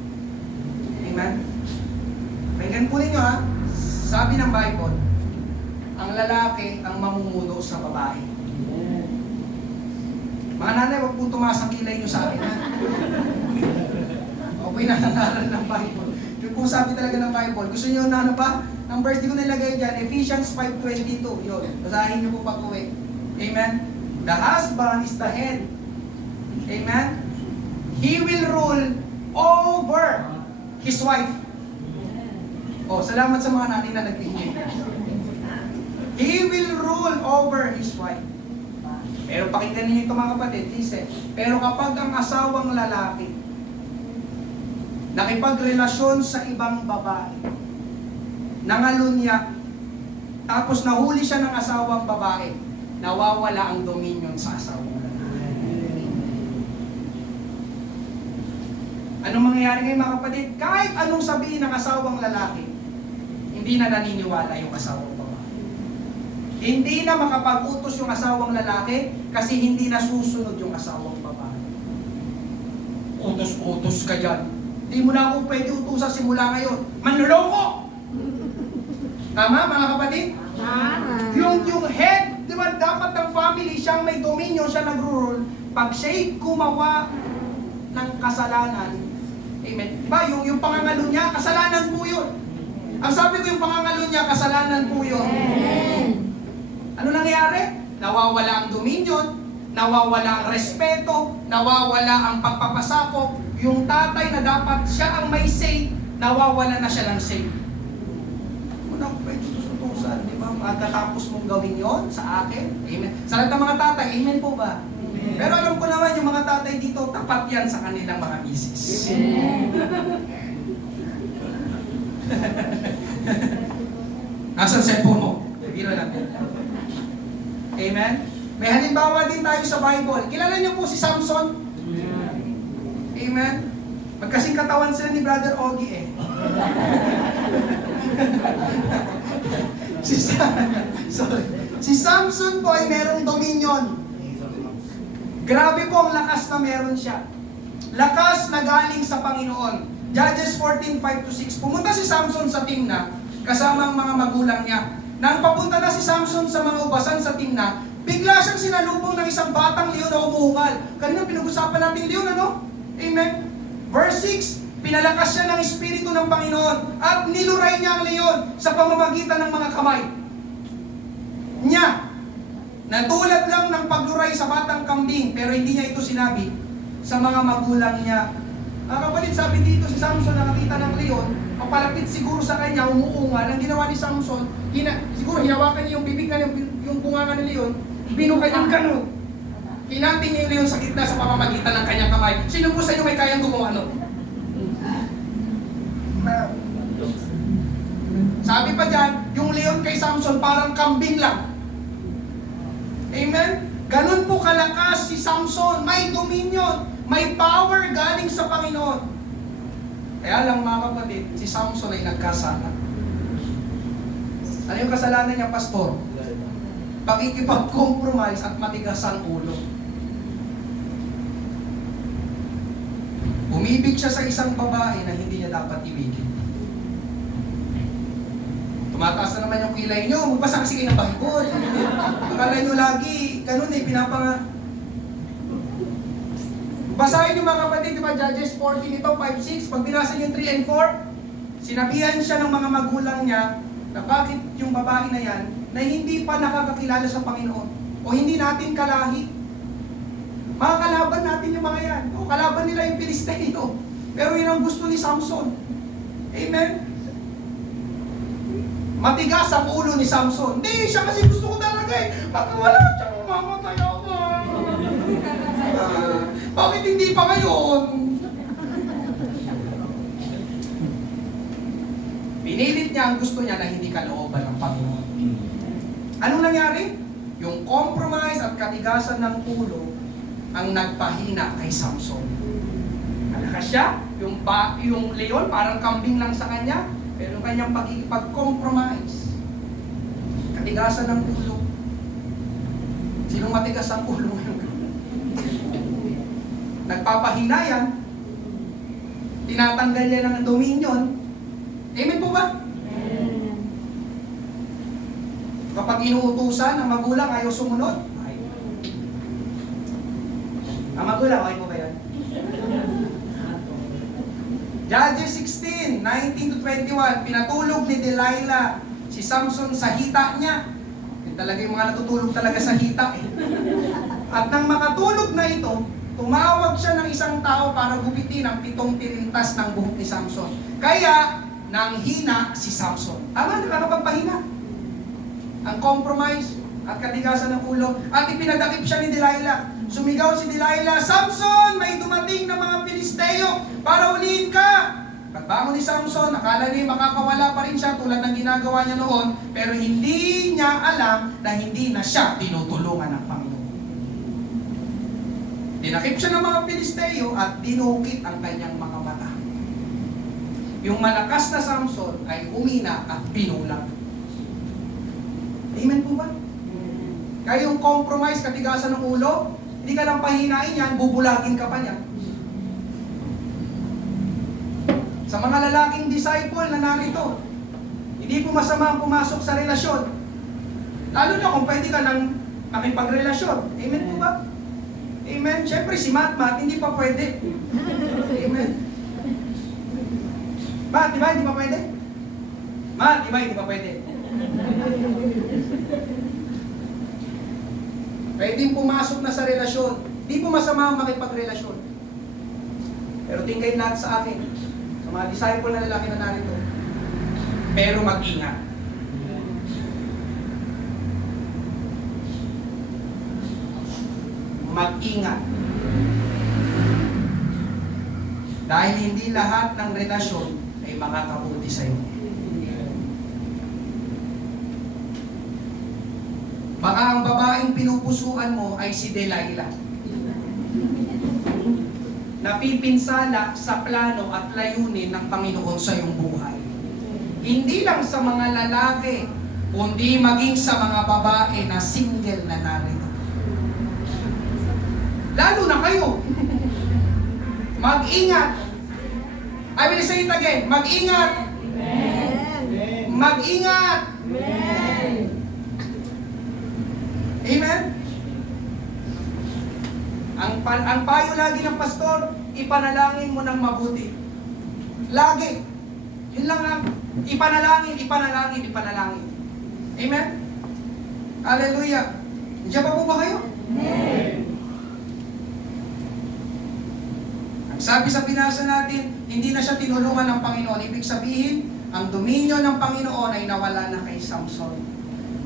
Amen? Pakinggan po ninyo ha. Sabi ng Bible, ang lalaki ang mamumuno sa babae. Mga nanay, wag po tumaas ang kilay nyo sa akin ha. O po yung nangangaral ng Bible. Yung po sabi talaga ng Bible. Gusto nyo na ano pa? Ang verse di ko nilagay dyan, Ephesians 5:22. Yun, basahin nyo po pag uwi. Amen? The husband is the head. Amen? He will rule over his wife. Oh, salamat sa mga nanay na nagbigay. He will rule over his wife. Pero pakinggan niyo ito mga kapatid, listen. Pero kapag ang asawang lalaki nakipagrelasyon sa ibang babae, nangalunya, tapos nahuli siya ng asawang babae, nawawala ang dominion sa asawang lalaki. Anong mangyayari ngayon mga kapatid? Kahit anong sabihin ng asawang lalaki, hindi na naniniwala yung asawang babae. Hindi na makapag-utos yung asawang lalaki kasi hindi na susunod yung asawang babae. utos-utos ka dyan. Hindi mo na ako pwede utusan simula ngayon. Manloloko! Tama, mga kapatid? Tama. Yung head, di ba, dapat ng family, siyang may dominion, siya nag-rule. Pag siya'y gumawa ng kasalanan, amen. Ba, yung pangangalo niya, kasalanan po yun. Ang sabi ko, yung pangangalo niya, kasalanan po yun. Amen. Ano nangyayari? Nawawala ang dominion, nawawala ang respeto, nawawala ang pagpapasakop. Yung tatay na dapat siya ang may say, nawawala na siya ng say. Una ko pwede tutusan, di ba? Pagkatapos mong gawin yon sa akin, amen. Sa lahat ng mga tatay, amen po ba? Pero alam ko naman yung mga tatay dito, tapat yan sa kanilang mga misis. Nasaan cellphone mo? Biro natin. Amen? May halimbawa din tayo sa Bible. Kilala niyo po si Samson? Amen? Magkasing katawan sila ni Brother Ogie eh. Si Samson po ay merong dominion. Grabe po ang lakas na meron siya. Lakas na galing sa Panginoon. Judges 14:5-6. Pumunta si Samson sa Timna kasama ang mga magulang niya. Nang papunta na si Samson sa mga ubasan sa Timna, bigla siyang sinalubong ng isang batang leon na umuungal. Kanina pinag-usapan natin leon, ano? Amen. Verse 6, pinalakas siya ng Espiritu ng Panginoon at niluray niya ang leon sa pamamagitan ng mga kamay niya. Natulad lang ng pagluray sa batang kambing, pero hindi niya ito sinabi sa mga magulang niya. Ang kapatid, sabi dito si Samson nakakita ng leon, papalapit siguro sa kanya, umuungal. Ang ginawa ni Samson, siguro hinawakan niya yung bibig na yung bunganga ng leon, binukay ng ganun. Hinating niya yung leon sa gitna sa pamamagitan ng kanyang kamay. Sino po sa inyo may kayang gumawa ano? Sabi pa dyan, yung leon kay Samson parang kambing lang. Amen? Ganun po kalakas si Samson. May dominion, may power galing sa Panginoon. Kaya lang mga kapatid, si Samson ay nagkasala. Ano yung kasalanan niya, pastor? Pakikipag-compromise at matigas ang ulo. Umibig siya sa isang babae na hindi niya dapat ibigin. Tumataas na naman yung kilay nyo, magbasa kasi kayo ng Bible. Akala nyo lagi, ganun eh, Basahin nyo mga kapatid, di ba, Judges 14 ito, 5-6, pag binasa nyo 3 and 4, sinabihan siya ng mga magulang niya na bakit yung babae na yan na hindi pa nakakakilala sa Panginoon o hindi natin kalahi. Makakalaban natin yung mga yan. O kalaban nila yung Filisteo. Pero yun ang gusto ni Samson. Amen? Matigas ang ulo ni Samson. Hindi, siya kasi gusto ko talaga eh. Baka wala siya, mamamatay ako. Bakit hindi pa ngayon? Pinilit niya ang gusto niya na hindi kalooban ng Panginoon. Anong nangyari? Yung compromise at katigasan ng ulo ang nagpahina kay Samson. Malakas siya, yung leon parang kambing lang sa kanya, pero yung kanyang pag-compromise, katigasan ng ulo. Sinong matigas ang ulo ngayon? Nagpapahina yan, tinatanggal niya ng dominion. Amen po ba? Amen. Kapag inuutusan ng magulang ayaw sumunod, ang magulang, okay po ba yan? Judges 16, 19-21, pinatulog ni Delilah si Samson sa hita niya. Yun talaga yung mga natutulog talaga sa hita eh. At nang makatulog na ito, tumawag siya ng isang tao para gupitin ang 7 tirintas ng buhok ni Samson. Kaya, nanghina si Samson. Tama, nakakapagpahina. Ang compromise at katigasan ng ulo. At ipinadakip siya ni Delilah. Sumigaw si Delilah, Samson, may dumating na mga Filisteo para ulihin ka. Pagbangon ni Samson, akala niya makakawala pa rin siya tulad ng ginagawa niya noon, pero hindi niya alam na hindi na siya tinutulungan ng Panginoon. Dinakip siya ng mga Filisteo at dinukit ang kanyang mga mata. Yung malakas na Samson ay umina at pinulag. Amen po ba? Kaya yung compromise, katigasan ng ulo, hindi ka lang pahinain yan, bubulagin ka pa niya. Sa mga lalaking disciple na narito, hindi po masama ang pumasok sa relasyon. Lalo na kung pwede ka nang makipagrelasyon. Amen po ba? Amen. Siyempre si Mat, hindi pa pwede. Amen. Mat, di ba? Hindi pa pwede? Mat, di ba? Hindi pa pwede. Pwedeng pumasok na sa relasyon. Di po masama ang makipagrelasyon. Pero tingin lahat sa akin, sa mga disciple na lalaki na narito, pero mag-ingat. Mag-ingat. Dahil hindi lahat ng relasyon ay makakabuti sa iyo. Baka ang babaeng pinupusuan mo ay si Delilah. Napipinsala sa plano at layunin ng Panginoon sa iyong buhay. Hindi lang sa mga lalaki, kundi maging sa mga babae na single na narito. Lalo na kayo. Mag-ingat. I will say it again. Mag-ingat. Mag-ingat. Amen? Ang payo lagi ng pastor, ipanalangin mo ng mabuti. Lagi. Yun lang ang ipanalangin, ipanalangin, ipanalangin. Amen? Hallelujah. Diyan pa po ba kayo? Amen. Ang sabi sa binasa natin, hindi na siya tinulungan ng Panginoon. Ibig sabihin, ang dominyo ng Panginoon ay nawala na kay Samson.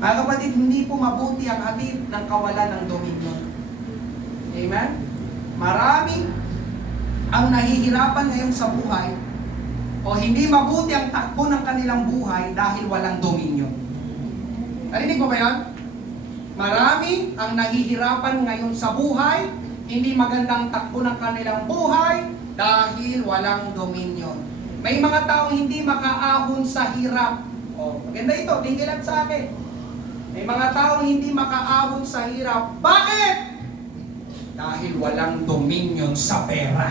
Mga kapatid, hindi po mabuti ang hatid ng kawalan ng dominyo. Amen? Marami ang nahihirapan ngayon sa buhay o hindi mabuti ang takbo ng kanilang buhay dahil walang dominyo. Narinig mo ba yan? Marami ang nahihirapan ngayon sa buhay, hindi magandang takbo ng kanilang buhay dahil walang dominyo. May mga taong hindi makaahon sa hirap. O, maganda ito, tinggilan sa akin. May mga taong hindi makaahon sa hirap. Bakit? Dahil walang dominion sa pera.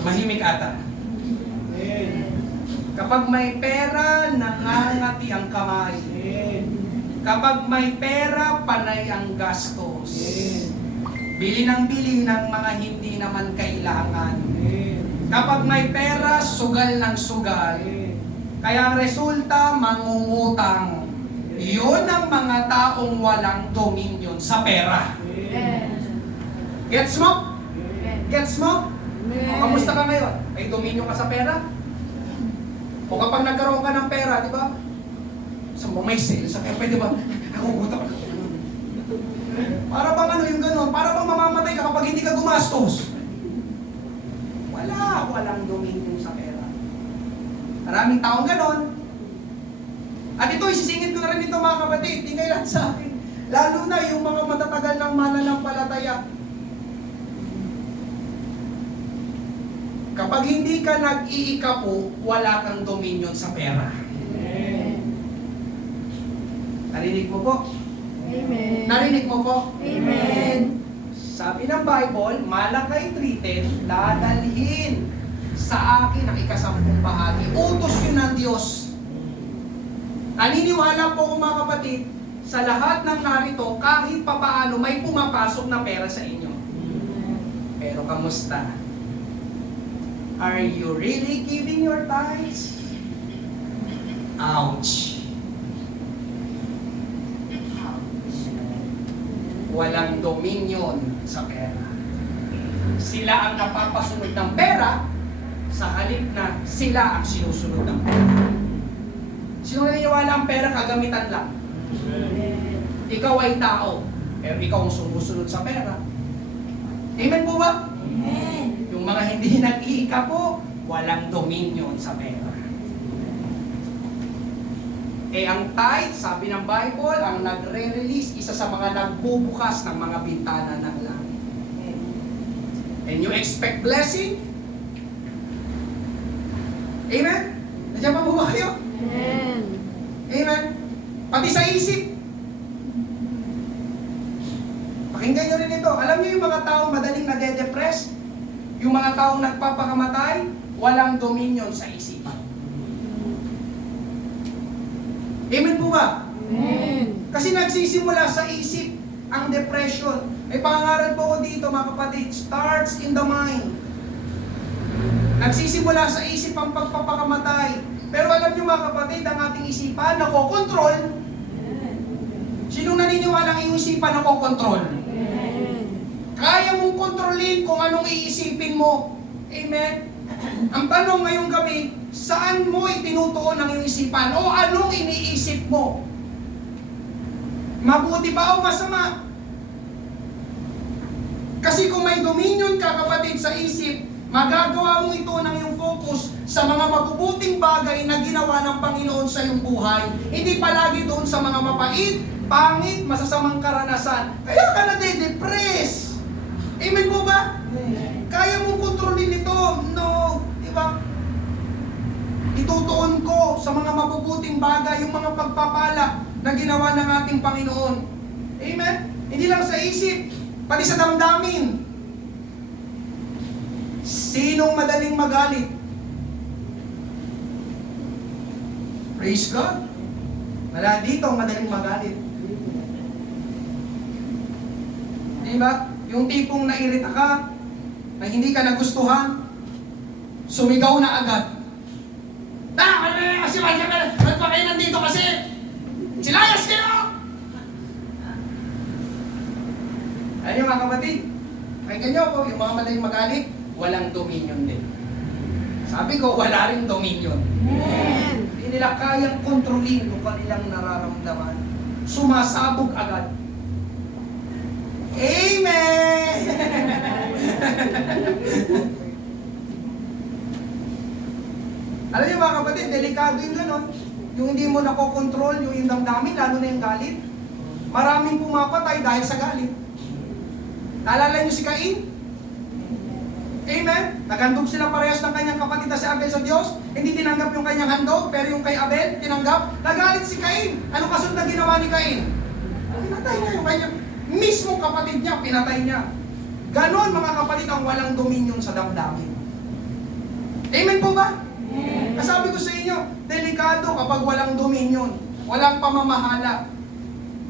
Tumahimik ata. Kapag may pera, nangangati ang kamay. Kapag may pera, panay ang gastos. Bili ng mga hindi naman kailangan. Kapag may pera, sugal ng sugal. Kaya ang resulta, mangungutang. Iyon ang mga taong walang dominion sa pera. Gets mo? Gets mo? O, kamusta ka ngayon? May dominion ka sa pera? O kapag nagkaroon ka ng pera, di ba? Sa may sale, sa kaya pwede ba? Nakukutang. Para bang ano yung gano'n? Para bang mamamatay ka kapag hindi ka gumastos? Walang dominion sa pera. Maraming taong gano'n. At ito, isisingit ko na rin ito mga kapatid. Tingay lang sa akin. Lalo na yung mga matatagal ng mananampalataya. Kapag hindi ka nag-iikapo, wala kang dominion sa pera. Narinig mo po? Amen. Narinig mo po? Amen. Sabi ng Bible, Malakay 3:10, dadalhin sa akin ang ikasampung bahagi. Utos yun ng Diyos. Naniniwala po ko mga kapatid, sa lahat ng narito, kahit papaano may pumapasok na pera sa inyo. Pero kamusta? Are you really giving your tithes? Ouch! Walang dominion sa pera. Sila ang napapasunod ng pera sa halip na sila ang sinusunod ng pera. Sino naniniwala ang pera kagamitan lang? Ikaw ay tao, pero ikaw ang sumusunod sa pera. Amen po ba? Amen. Yung mga hindi nag-iikapo, walang dominion sa pera. Ang tithe, sabi ng Bible, ang nagre-release, isa sa mga nagbubukas ng mga bintana ng langit. And you expect blessing? Amen? Nandiyan pa po ba kayo? Amen. Amen? Pati sa isip. Pakinggan nyo rin ito. Alam niyo yung mga ang madaling nade-depress? Yung mga taong nagpapakamatay, walang dominion sa isipan. Amen po ba? Amen. Kasi nagsisimula sa isip ang depression. May pangangaral po ko dito mga kapatid, starts in the mind. Nagsisimula sa isip ang pagpapakamatay. Pero alam niyo mga kapatid, ang ating isipan nakokontrol. Sinong naniniwala ang iyong isipan nakokontrol? Kaya mong kontrolin kung anong iisipin mo. Amen? Ang tanong ngayong gabi, saan mo itinutuon ang iyong isipan? O anong iniisip mo? Mabuti ba o masama? Kasi kung may dominion ka kapatid sa isip, magagawa mo ito ng iyong focus sa mga mabubuting bagay na ginawa ng Panginoon sa iyong buhay. Hindi palagi doon sa mga mapait, pangit, masasamang karanasan. Kaya ka nade-depress. Amen po ba? Kaya mong kontrolin ito? No. Diba? Itutuon ko sa mga mabubuting bagay, yung mga pagpapala na ginawa ng ating Panginoon. Amen? Hindi lang sa isip, pati sa damdamin. Sinong madaling magalit? Praise God. Wala dito ang madaling magalit. Diba? Yung tipong nairita ka, na hindi ka nagustuhan, sumigaw na agad. Kasi ba't pa kayo nandito kasi? Silayas kayo! Ayun yung mga kapatid, pakinggan nyo ako, yung mga madaling magalit, walang dominion din. Sabi ko, wala rin dominion. Amen. Hindi nila kayang kontrolin kung kanilang nararamdaman. Sumasabog agad. Amen! Alam niyo mga kapatid, delikado yung gano'n. Yung hindi mo nakokontrol, yung damdamin, lalo na yung galit. Maraming pumapatay dahil sa galit. Naalala niyo si Cain? Amen? Naghandog sila parehas ng kanyang kapatid na si Abel sa Diyos. Hindi tinanggap yung kanyang handog, pero yung kay Abel, tinanggap. Nagalit si Cain. Ano kasunod na ginawa ni Cain? Pinatay niya yung kanyang mismong kapatid niya, pinatay niya. Ganon mga kapatid ang walang dominion sa damdamin. Amen po ba? Amen. Kasabi ko sa inyo, delikado kapag walang dominion, walang pamamahala.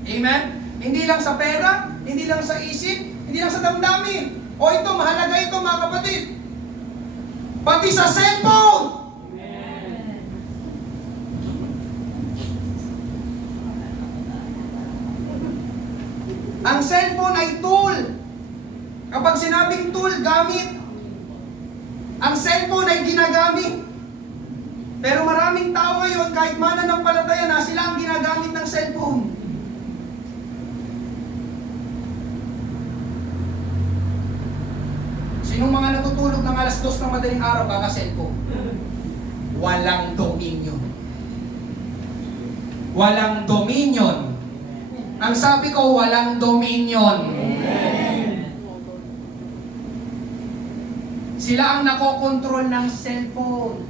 Amen? Hindi lang sa pera, hindi lang sa isip, hindi lang sa damdamin. O ito, mahalaga ito mga kapatid. Pati sa cellphone. Ang cellphone ay tool. Kapag sinabing tool, gamit. Ang cellphone ay ginagamit. Pero maraming tao ngayon, kahit mananampalataya na, sila ang ginagamit ng cellphone. Sinong mga natutulog ng alas 2 ng madaling araw kaka-cellphone? Walang dominion. Walang dominion. Ang sabi ko, walang dominion. Sila ang nakokontrol ng cellphone.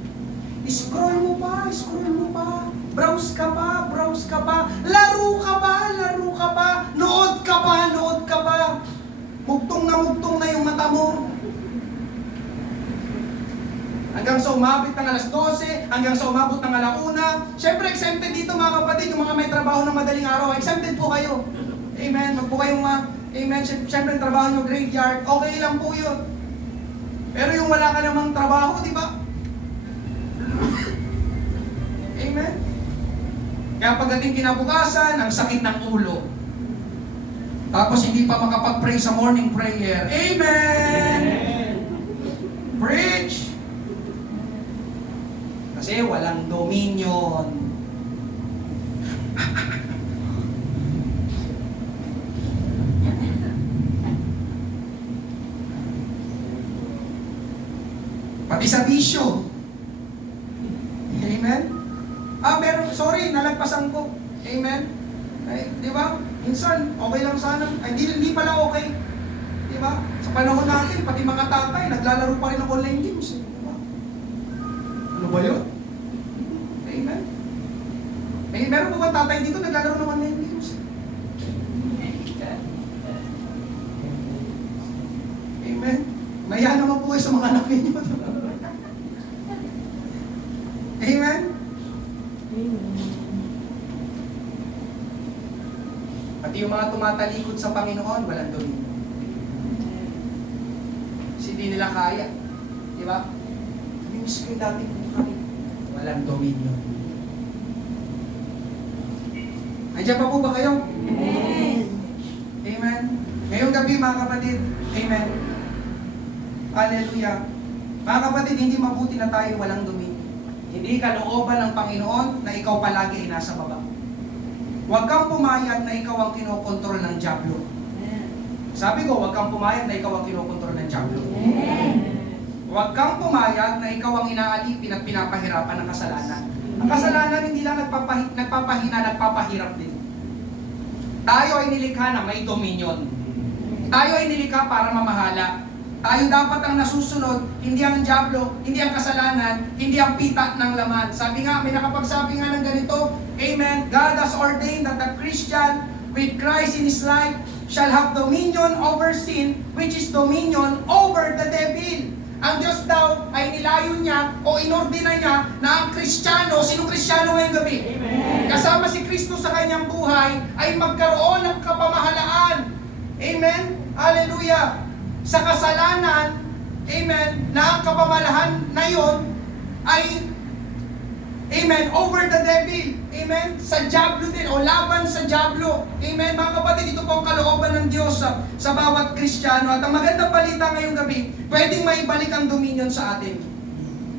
Scroll mo pa, scroll mo pa. Browse ka pa, browse ka pa. Laro ka pa, laro ka pa. Nood ka pa, nood ka pa. Mugtong na yung mata mo. Hanggang sa umabot ng alas 12, hanggang sa umabot ng alauna. Siyempre, exempted dito mga kapatid, yung mga may trabaho ng madaling araw, exempted po kayo. Amen. Wag po kayong amen. Siyempre, trabaho nyo graveyard, okay lang po yun. Pero yung wala ka namang trabaho, di ba? Amen. Kaya pagdating kinabukasan, ang sakit ng ulo. Tapos hindi pa makapag-pray sa morning prayer. Amen! Preach! Kasi walang dominion. Pati sa bisyo. Amen? Pero sorry, nalagpasan ko. Amen? Ay, di ba? Minsan, okay lang sana. Ay, hindi pala okay. Di ba? Sa panahon natin, pati mga tatay, naglalaro pa rin ng online games. Di ba? Ano ba yun? Amen? Meron po ba tatay dito naglalaro ng online games? Hayaan naman po kayo sa mga anak ninyo. Amen? At yung mga tumatalikod sa Panginoon, walang dominion. Kasi hindi nila kaya. Di ba? Namimiss ko yung dating buhay. Walang dominion. Andiyan pa po ba kayo? Amen. Amen. Ngayong gabi mga kapatid, amen. Hallelujah. Mga kapatid, hindi mabuti na tayo walang dominion. Hindi kalooban ng Panginoon na ikaw palagi ay nasa baba. Huwag kang pumayag na ikaw ang kinokontrol ng dyablo. Sabi ko, huwag kang pumayag na ikaw ang kinokontrol ng dyablo. Huwag kang pumayag na ikaw ang inaalipin at pinapahirapan ng kasalanan. Ang kasalanan hindi lang nagpapahina, nagpapahirap din. Tayo ay nilikha na may dominion. Tayo ay nilikha para mamahala. Tayo dapat ang nasusunod, hindi ang dyablo, hindi ang kasalanan, hindi ang pita ng laman. Sabi nga, may nakapagsabi nga ng ganito, amen, God has ordained that the Christian with Christ in his life shall have dominion over sin, which is dominion over the devil. Ang Diyos daw ay nilayo niya o inordina niya na ang Kristiyano, sino Kristiyano ngayong gabi? Amen. Kasama si Kristo sa kanyang buhay ay magkaroon ng kapamahalaan. Amen? Hallelujah! Sa kasalanan, amen, na ang kapamalahan na yon ay, amen, over the devil, amen, sa dyablo din, o laban sa dyablo, amen, mga kapatid, ito po ang kalooban ng Diyos sa bawat Kristiyano, at ang magandang balita ngayong gabi, pwedeng maibalik ang dominion sa atin.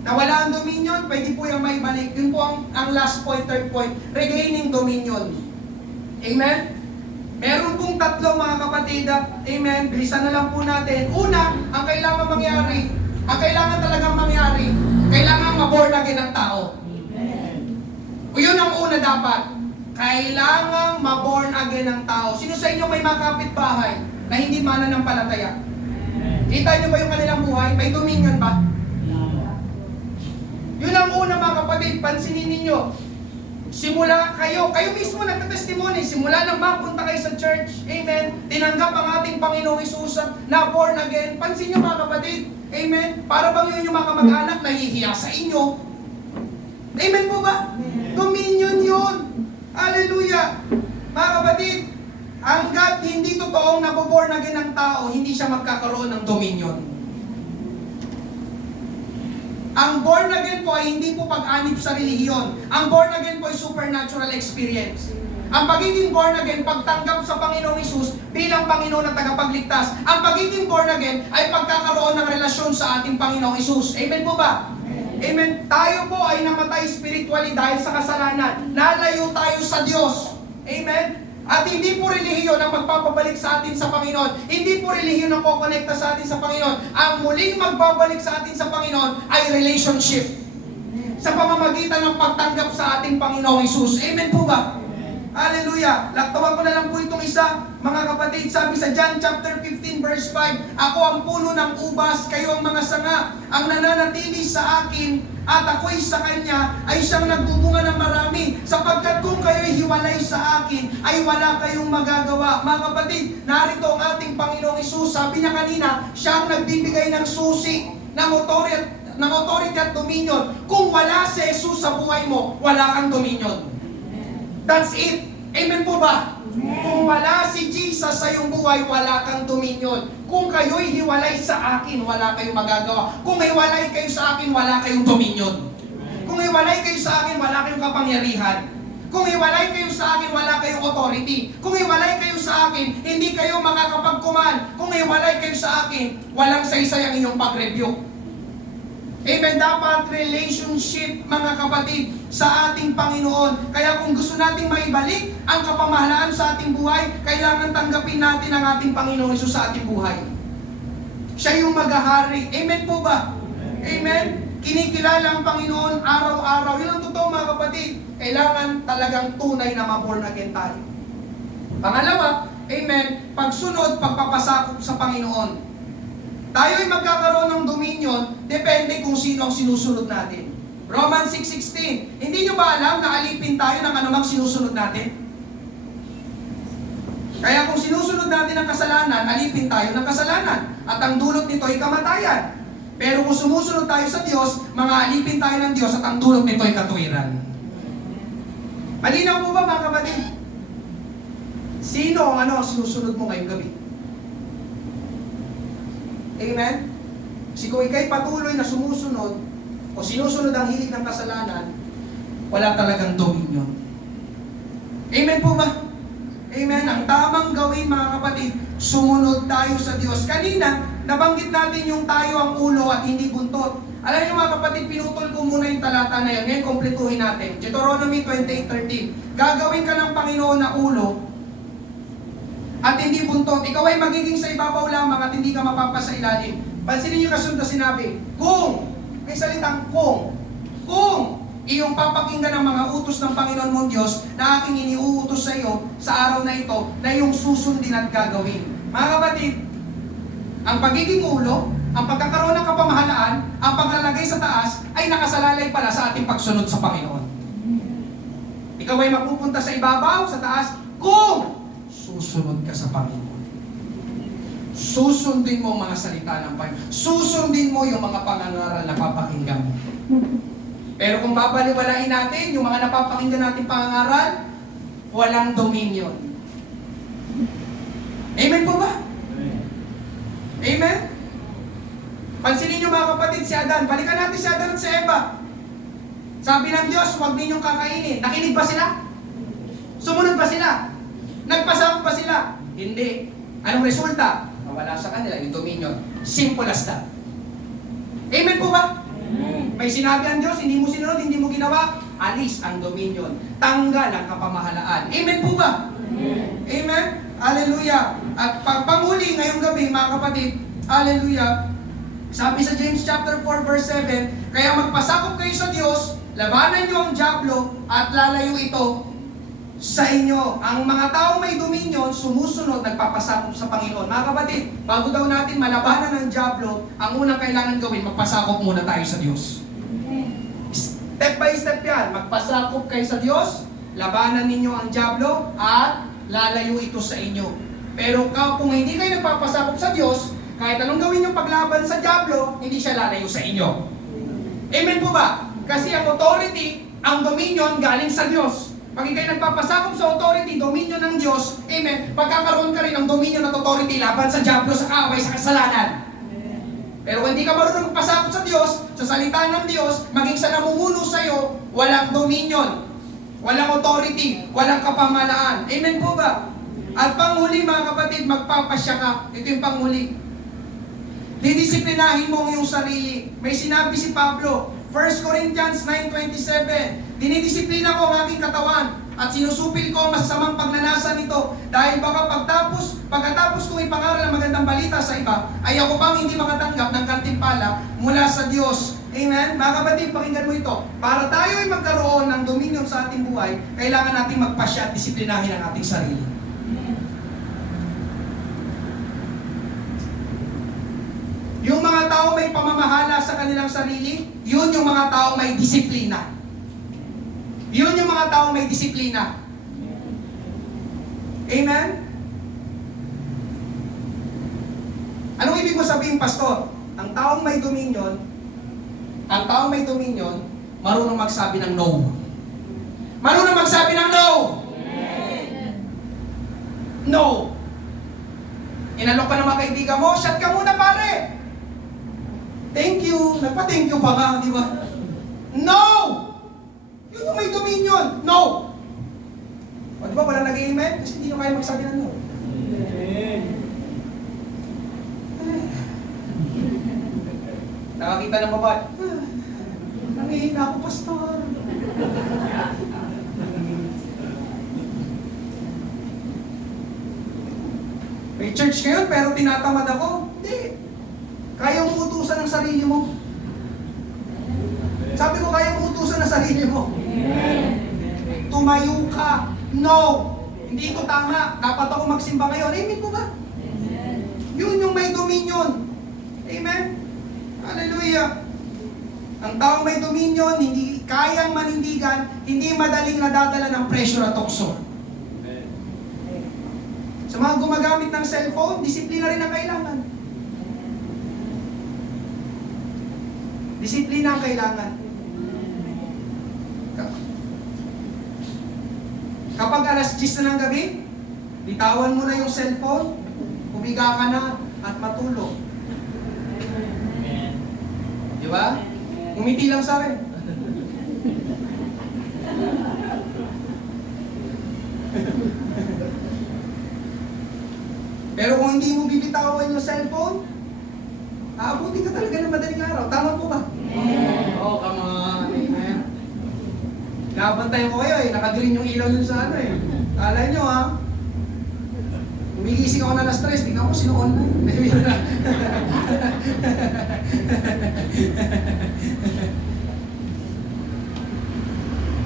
Nawala ang dominion, pwede po yung maibalik, yun po ang last point, third point, regaining dominion, amen. Meron pong tatlo mga kapatid, amen, bilisan na lang po natin. Una, ang kailangan mangyari, ang kailangan talagang mangyari, kailangan ma-born again ang tao. Amen. O yun ang una dapat, kailangan ma-born again ang tao. Sino sa inyo may mga kapitbahay na hindi mananampalataya? Kita nyo ba yung kanilang buhay? May dominion ba? Yun ang una mga kapatid, pansinin ninyo. Simula kayo mismo nagtatestimony, simula nang mapunta kayo sa church, amen, tinanggap ang ating Panginoong Hesus na born again. Pansin nyo mga kapatid, amen, para bang yun yung mga kamag-anak nahihiya sa inyo? Amen po ba? Dominion yun. Hallelujah. Mga kapatid, hanggat hindi totoong naboborn again ng tao, hindi siya magkakaroon ng dominion. Ang born again po ay hindi po pag-anib sa relihiyon. Ang born again po ay supernatural experience. Ang pagiging born again, pagtanggap sa Panginoong Hesus bilang Panginoon at tagapagligtas. Ang pagiging born again ay pagkakaroon ng relasyon sa ating Panginoong Hesus. Amen po ba? Amen. Tayo po ay namatay spiritually dahil sa kasalanan. Nalayo tayo sa Diyos. Amen. At hindi po relihiyon ang magpapabalik sa atin sa Panginoon. Hindi po relihiyon ang kukonekta sa atin sa Panginoon. Ang muling magbabalik sa atin sa Panginoon ay relationship. Sa pamamagitan ng pagtanggap sa ating Panginoong Hesus. Amen po ba? Hallelujah! Laktawan ko na lang po itong isa. Mga kapatid, sabi sa John chapter 15 verse 5, ako ang puno ng ubas, kayo ang mga sanga. Ang nananatili sa akin at ako'y sa kanya ay siyang nagbubunga ng marami. Sapagkat kung kayo'y hiwalay sa akin, ay wala kayong magagawa. Mga kapatid, narito ang ating Panginoong Hesus. Sabi niya kanina, siya ang nagbibigay ng susi, ng authority at dominion. Kung wala si Jesus sa buhay mo, wala kang dominion. That's it. Amen po ba? Kung wala si Jesus sa iyong buhay, wala kang dominion. Kung kayo'y hiwalay sa akin, wala kayong magagawa. Kung hiwalay kayo sa akin, wala kayong dominion. Kung hiwalay kayo sa akin, wala kayong kapangyarihan. Kung hiwalay kayo sa akin, wala kayong authority. Kung hiwalay kayo sa akin, hindi kayo makakapagkuman. Kung hiwalay kayo sa akin, walang saysay ang inyong pag-review. Amen. Dapat relationship, mga kapatid, sa ating Panginoon. Kaya kung gusto nating maibalik ang kapamahalaan sa ating buhay, kailangan tanggapin natin ang ating Panginoon Hesus sa ating buhay. Siya yung maghahari. Amen po ba? Amen. Kinikilala ang Panginoon araw-araw. Yun ang totoo mga kapatid. Kailangan talagang tunay na ma-born again tayo. Pangalawa, amen, pagsunod, pagpapasakop sa Panginoon. Tayo ay magkakaroon ng dominion, depende kung sino ang sinusunod natin. Romans 6:16. Hindi nyo ba alam na alipin tayo ng anumang sinusunod natin? Kaya kung sinusunod natin ang kasalanan, alipin tayo ng kasalanan. At ang dulot nito ay kamatayan. Pero kung sumusunod tayo sa Diyos, mga alipin tayo ng Diyos at ang dulot nito ay katuwiran. Malinaw po ba mga kapatid? Sino ang sinusunod mo ngayong gabi? Amen? Kasi kung ikay patuloy na sumusunod o sinusunod ang hilig ng kasalanan, wala talagang dominion. Amen po ba? Amen. Ang tamang gawin mga kapatid, sumunod tayo sa Diyos. Kanina, nabanggit natin yung tayo ang ulo at hindi buntot. Alam niyo mga kapatid, pinutol ko muna yung talata na yan. Ngayon, kompletuhin natin. Deuteronomy 28:13. Gagawin ka ng Panginoon na ulo at hindi buntot. Ikaw ay magiging sa ibabaw lamang at hindi ka mapapasa ilalim. Pansinin niyo kasunod na sinabi, kung, may salitang kung iyong papakinggan ng mga utos ng Panginoon mong Diyos na aking iniuutos sa iyo sa araw na ito na iyong susundin at gagawin. Mga kapatid, ang pagiging ulo, ang pagkakaroon ng kapamahalaan, ang paglalagay sa taas ay nakasalalay pala sa ating pagsunod sa Panginoon. Ikaw ay mapupunta sa ibabaw, sa taas, kung susunod ka sa Panginoon. Susundin mo ang mga salita ng Panginoon. Susundin mo yung mga pangangaral na papakinggan mo. Pero kung babaliwalain natin yung mga napapakinggan natin pangangaral, walang dominion. Amen po ba? Amen? Pansinin nyo mga kapatid si Adan. Balikan natin si Adan at si Eva. Sabi ng Diyos, huwag ninyong kakainin. Nakinig ba sila? Sumunod ba sila? Nagpasakot ba sila? Hindi. Anong resulta? Mawala sa kanila yung dominion. Simple as that. Amen po ba? May sinabi ang Diyos, hindi mo sinunod, hindi mo ginawa, alis ang dominion. Tanggal ang kapamahalaan. Amen po ba? Amen? Hallelujah. At panghuli ngayong gabi, mga kapatid, hallelujah, sabi sa James chapter 4 verse 7, kaya magpasakop kayo sa Diyos, labanan nyo ang dyablo, at lalayo ito sa inyo. Ang mga taong may dominion, sumusunod, nagpapasakop sa Panginoon. Mga kapatid, bago daw natin malabanan ng dyablo, ang unang kailangan gawin, magpasakop muna tayo sa Diyos. Step by step yan. Magpasakop kayo sa Diyos, labanan ninyo ang dyablo, at lalayo ito sa inyo. Pero kung hindi kayo nagpapasakop sa Diyos, kahit anong gawin yung paglaban sa dyablo, hindi siya lalayo sa inyo. Amen po ba? Kasi ang authority, ang dominion, galing sa Diyos. Pag ikay nagpapasakop sa authority, dominion ng Diyos, amen, pagkakaroon ka rin ng dominion at authority laban sa dyablo, sa kaaway, sa kasalanan. Pero kung hindi ka marunong magpasakop sa Diyos, sa salita ng Diyos, maging sa namumuno sa iyo, walang dominion, walang authority, walang kapamahalaan. Amen po ba? At panghuli mga kapatid, magpapasya ka. Ito yung panghuli. Didisiplinahin mo ang iyong sarili. May sinabi si Pablo, 1 Corinthians 9:27, dinidisiplina ko ang aking katawan at sinusupil ko ang masasamang pagnanasa nito dahil baka pagkatapos kong ipangaral ang magandang balita sa iba, ay ako pang hindi makatanggap ng kantimpala mula sa Diyos. Amen? Mga kapatid, pakinggan mo ito. Para tayo ay magkaroon ng dominion sa ating buhay, kailangan natin magpasya at disiplinahin ang ating sarili. Yung mga tao may pamamahala sa kanilang sarili, yun yung mga tao may disiplina. Yun yung mga tao may disiplina. Amen? Anong ibig mo sabihin, pastor? Ang taong may dominion, marunong magsabi ng no. Marunong magsabi ng no. No. Inalok ka ng mga kaibigan mo, shut ka muna pare. Thank you. Nagpa-thank you pa nga, di ba? No! Yun yung may dominion. No! O di ba, wala nag-amen? Kasi hindi nyo kaya magsabi ng no. Nakakita ng babae. Nangihina ako, pastor. May church ngayon, pero tinatamad ako. Hindi. Kaya mo utusan ang sarili mo. Sabi ko, kaya mo utusan ang sarili mo. Tumayo ka. No! Hindi ito tama. Dapat ako magsimba ngayon. Amen po ba? Yun yung may dominion. Amen? Hallelujah. Ang taong may dominion, hindi kayang manindigan, hindi madaling nadadala ng pressure at tukso. Sa mga gumagamit ng cellphone, disiplina rin ang kailangan. Disiplina ang kailangan. Kapag alas 10 na ng gabi, bitawan mo na yung cellphone, humiga ka na at matulog. Di ba? Umiti lang sa akin. Pero kung hindi mo bibitawan yung cellphone, aabutin ka talaga ng madaling araw. Tama po ba? Oh, come on. Amen. Nabantayan ko kayo eh. Nakagreen yung ilaw yun sa ano eh. Kala nyo ha. Umigising ako na alas 3. Tingnan ko sinuon na.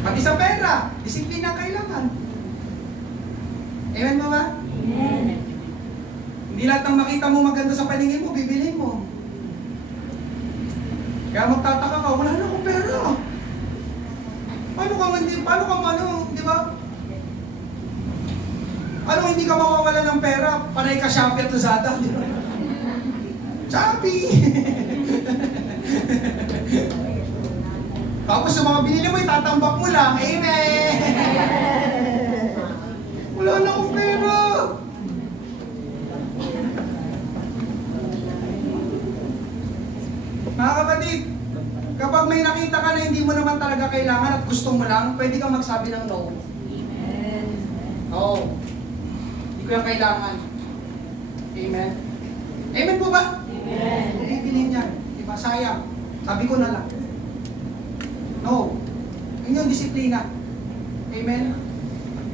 Pati sa pera. Disiplina kailangan. Amen mo ba? Hindi lahat ng makita mo maganda sa paningin mo, bibilhin mo. Kaya magtataka ka, wala na akong pera. Paano di ba? Ano hindi ka mawawala ng pera? Panay ka Shopee at Lazada, di ba? Shopee! Tapos yung mga binili mo, itatambak mo lang. Amen! Wala na akong pera. Mga kapatid, kapag may nakita ka na hindi mo naman talaga kailangan at gusto mo lang, pwede kang magsabi ng no. Amen. Oo. Hindi ko yung kailangan. Amen? Amen po ba? Amen. Hindi bilhin yan. Diba? Sayang. Sabi ko na lang. No. Yun yung disiplina. Amen?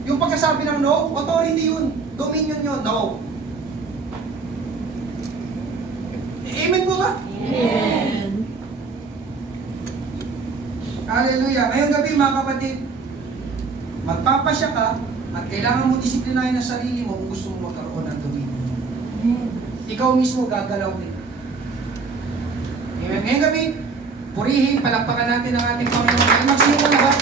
Yung pagkasabi ng no, authority yun. Dominion yun. No. Amen po ba? Amen. Hallelujah. Ngayong gabi mga kapatid, magpapasya ka at kailangan mo disiplinahin ang sarili mo kung gusto mo magkaroon ng dominion. Ikaw mismo gagalaw din. Amen. Ngayong gabi, purihin, palakpakan natin ang ating Panginoon. Ay, magsimula na ba?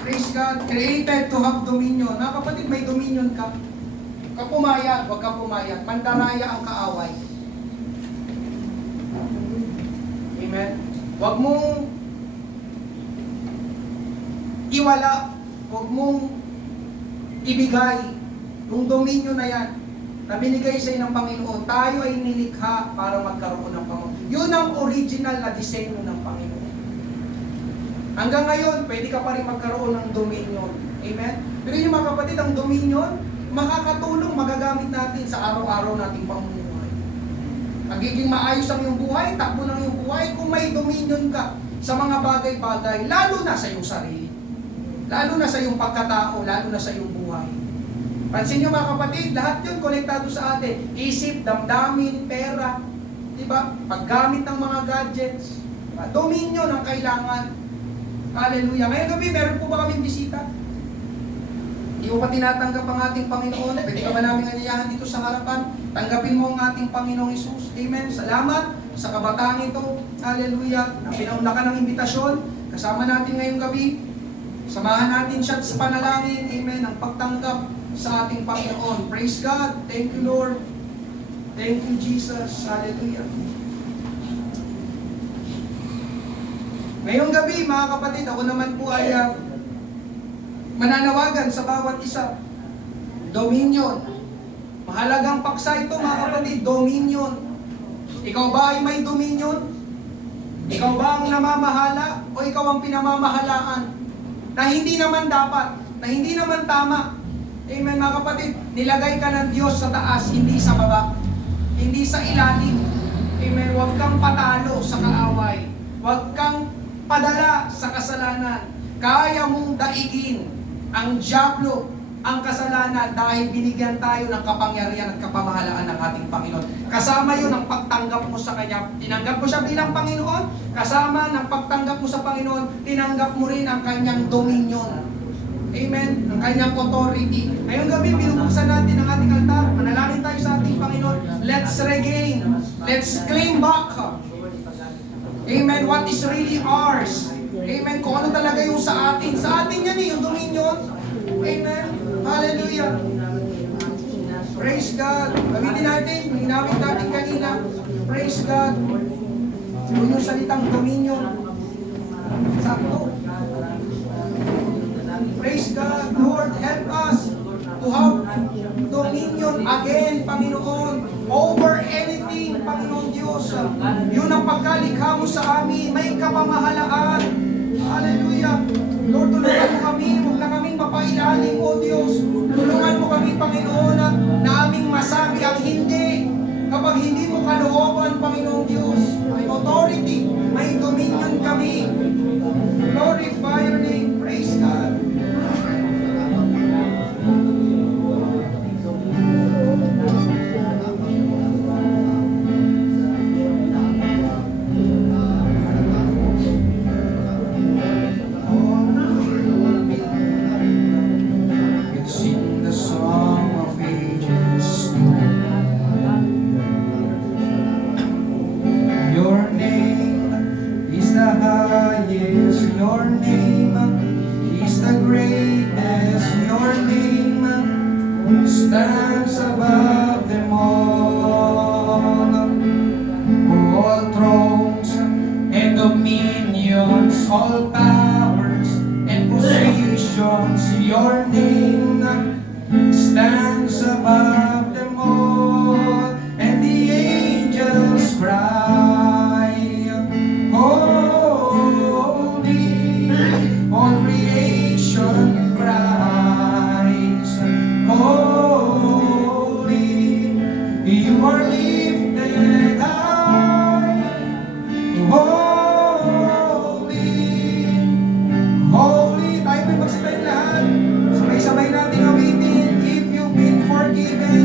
Praise God. Created to have dominion. Mga kapatid, may dominion ka. Huwag ka pumayag, huwag ka pumayag. Mandaraya ang kaaway. Amen. Huwag mong iwala, huwag mong ibigay yung dominion na yan na binigay sa ng Panginoon. Tayo ay nilikha para magkaroon ng Panginoon. Yun ang original na disenyo ng Panginoon. Hanggang ngayon, pwede ka pa rin magkaroon ng dominion. Amen? Pero yung mga kapatid, ang dominion, makakatulong, magagamit natin sa araw-araw nating pamumuhay. Magiging maayos ang iyong buhay, takbo ng iyong buhay kung may dominion ka sa mga bagay-bagay, lalo na sa iyong sarili. Lalo na sa iyong pagkatao, lalo na sa iyong buhay. Pansin niyo mga kapatid, lahat yun konektado sa atin. Isip, damdamin, pera, diba? Paggamit ng mga gadgets. Diba? Dominion ang kailangan. Hallelujah. Ngayong gabi, meron po ba kaming bisita? Hindi mo pa tinatanggap ang ating Panginoon. Pwede ka ba namin anyayahan dito sa harapan? Tanggapin mo ang ating Panginoong Hesus. Amen. Salamat sa kabataan ito. Hallelujah. Na pinaunlakan ng imbitasyon. Kasama natin ngayong gabi. Samahan natin siya sa panalangin. Amen. Ang pagtanggap sa ating Panginoon. Praise God. Thank you, Lord. Thank you, Jesus. Hallelujah. Ngayong gabi, mga kapatid, ako naman po ay mananawagan sa bawat isa. Dominion. Mahalagang paksa ito, mga kapatid. Dominion. Ikaw ba ay may dominion? Ikaw ba ang namamahala o ikaw ang pinamamahalaan? Na hindi naman dapat, na hindi naman tama. Amen, mga kapatid. Nilagay ka ng Diyos sa taas, hindi sa baba. Hindi sa ilalim. Amen. Huwag kang patalo sa kaaway. Huwag kang padala sa kasalanan. Kaya mong daigin ang dyablo, ang kasalanan dahil binigyan tayo ng kapangyarihan at kapamahalaan ng ating Panginoon. Kasama yun ang pagtanggap mo sa Kanya. Tinanggap mo siya bilang Panginoon. Kasama ng pagtanggap mo sa Panginoon, tinanggap mo rin ang Kanyang dominion. Amen? Ang Kanyang authority. Ngayong gabi, binubuksan natin ang ating altar. Manalangin tayo sa ating Panginoon. Let's regain. Let's claim back. Amen? What is really ours. Amen? Kung ano talaga yung sa atin. Sa atin yan yung dominion. Amen? Hallelujah. Praise God. Gamitin natin, hinawit natin kanina. Praise God. Yun yung salitang dominion. Sakto. Praise God. Lord, help us to have dominion again, Panginoon, over anything, Panginoon Diyos. Yun ang pagkalikha mo sa amin. May kapamahalaan. Hallelujah. Lord, tulungan mo kami. Huwag na kaming mapailalim, O Diyos. Tulungan mo kami, Panginoon, na aming masabi ang hindi. Kapag hindi mo kalooban, Panginoon Diyos, may authority, may dominion kami. Glorify your name. Praise God. Sing the song of ages. Your name is the highest. Your name is the greatest. Your name stands above them all. All thrones and dominions, all powers and positions. Your name stands above them all, and the angels cry, holy, all creation cries, holy, you are lifted high, holy, holy. Tayo po'y magsabay lahat. Sabay-sabay natin awitin. If you've been forgiven,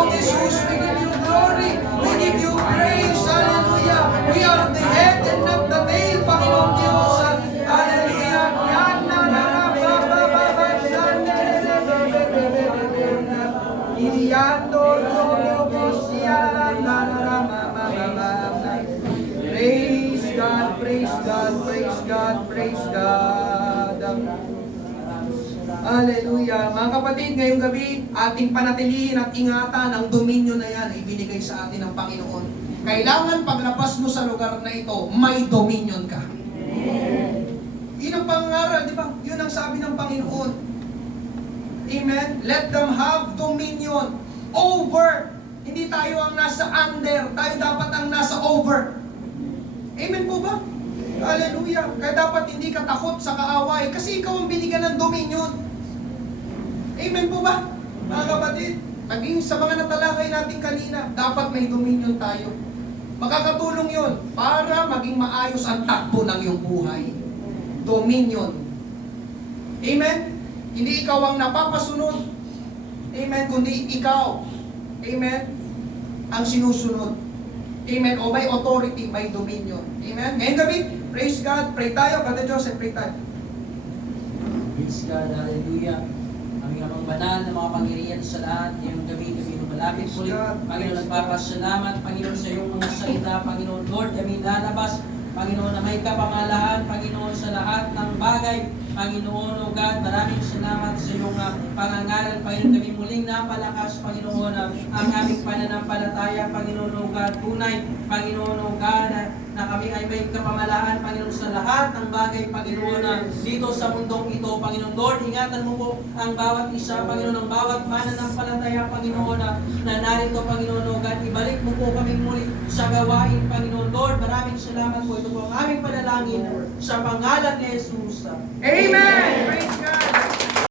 Panginoong Jesus, we give you glory, we give you praise, hallelujah. We are the head and not the tail, Panginoong Diyos. Hallelujah. Yan na na na ba ba ba ba san de de de de de de de de de. Iriando romeo bosia na na na na ma ma ma ma. Praise God, praise God, praise God, praise God. Hallelujah. Mga kapatid, ngayong gabi, ating panatilihin at ingatan ang dominion na yan ay binigay sa atin ng Panginoon. Kailangan paglabas mo sa lugar na ito, may dominion ka. Yun ang pangaral, di ba? Yun ang sabi ng Panginoon. Amen? Let them have dominion over. Hindi tayo ang nasa under, tayo dapat ang nasa over. Amen po ba? Hallelujah. Kaya dapat hindi ka takot sa kaaway kasi ikaw ang binigyan ng dominion. Amen po ba? Mga kapatid, naging sa mga natalakay natin kanina, dapat may dominion tayo. Makakatulong yun para maging maayos ang takbo ng iyong buhay. Dominion. Amen? Hindi ikaw ang napapasunod. Amen? Kundi ikaw. Amen? Ang sinusunod. Amen? O may authority, may dominion. Amen? Ngayon gabi, praise God. Pray tayo. Brother Joseph, pray tayo. Praise God, hallelujah. Aming amang banal na mga pangyarihan sa lahat, ngayong gabi lumalapit Praise muli. God. Panginoon, nagpapasalamat, Panginoon, sa iyong mga salita, Panginoon, Lord, kami lalabas, Panginoon, na may kapamahalaan, Panginoon, sa lahat ng bagay, Panginoon, O God, maraming salamat sa iyong pangangaral, Panginoon, kami muling napalakas, Panginoon, ang aming pananampalataya, Panginoon, O God, tunay, Panginoon, O God, na kami ay may kapamahalaan, Panginoon, sa lahat ng bagay, Panginoon, dito sa mundong ito, Panginoon. Lord, ingatan mo po ang bawat isa, Panginoon, ang bawat mananampalataya, Panginoon, na narito, Panginoon, O God. Ibalik mo po kami muli sa gawain, Panginoon. Lord, maraming salamat po. Ito po ang aming panalangin sa pangalan ni Jesus. Amen!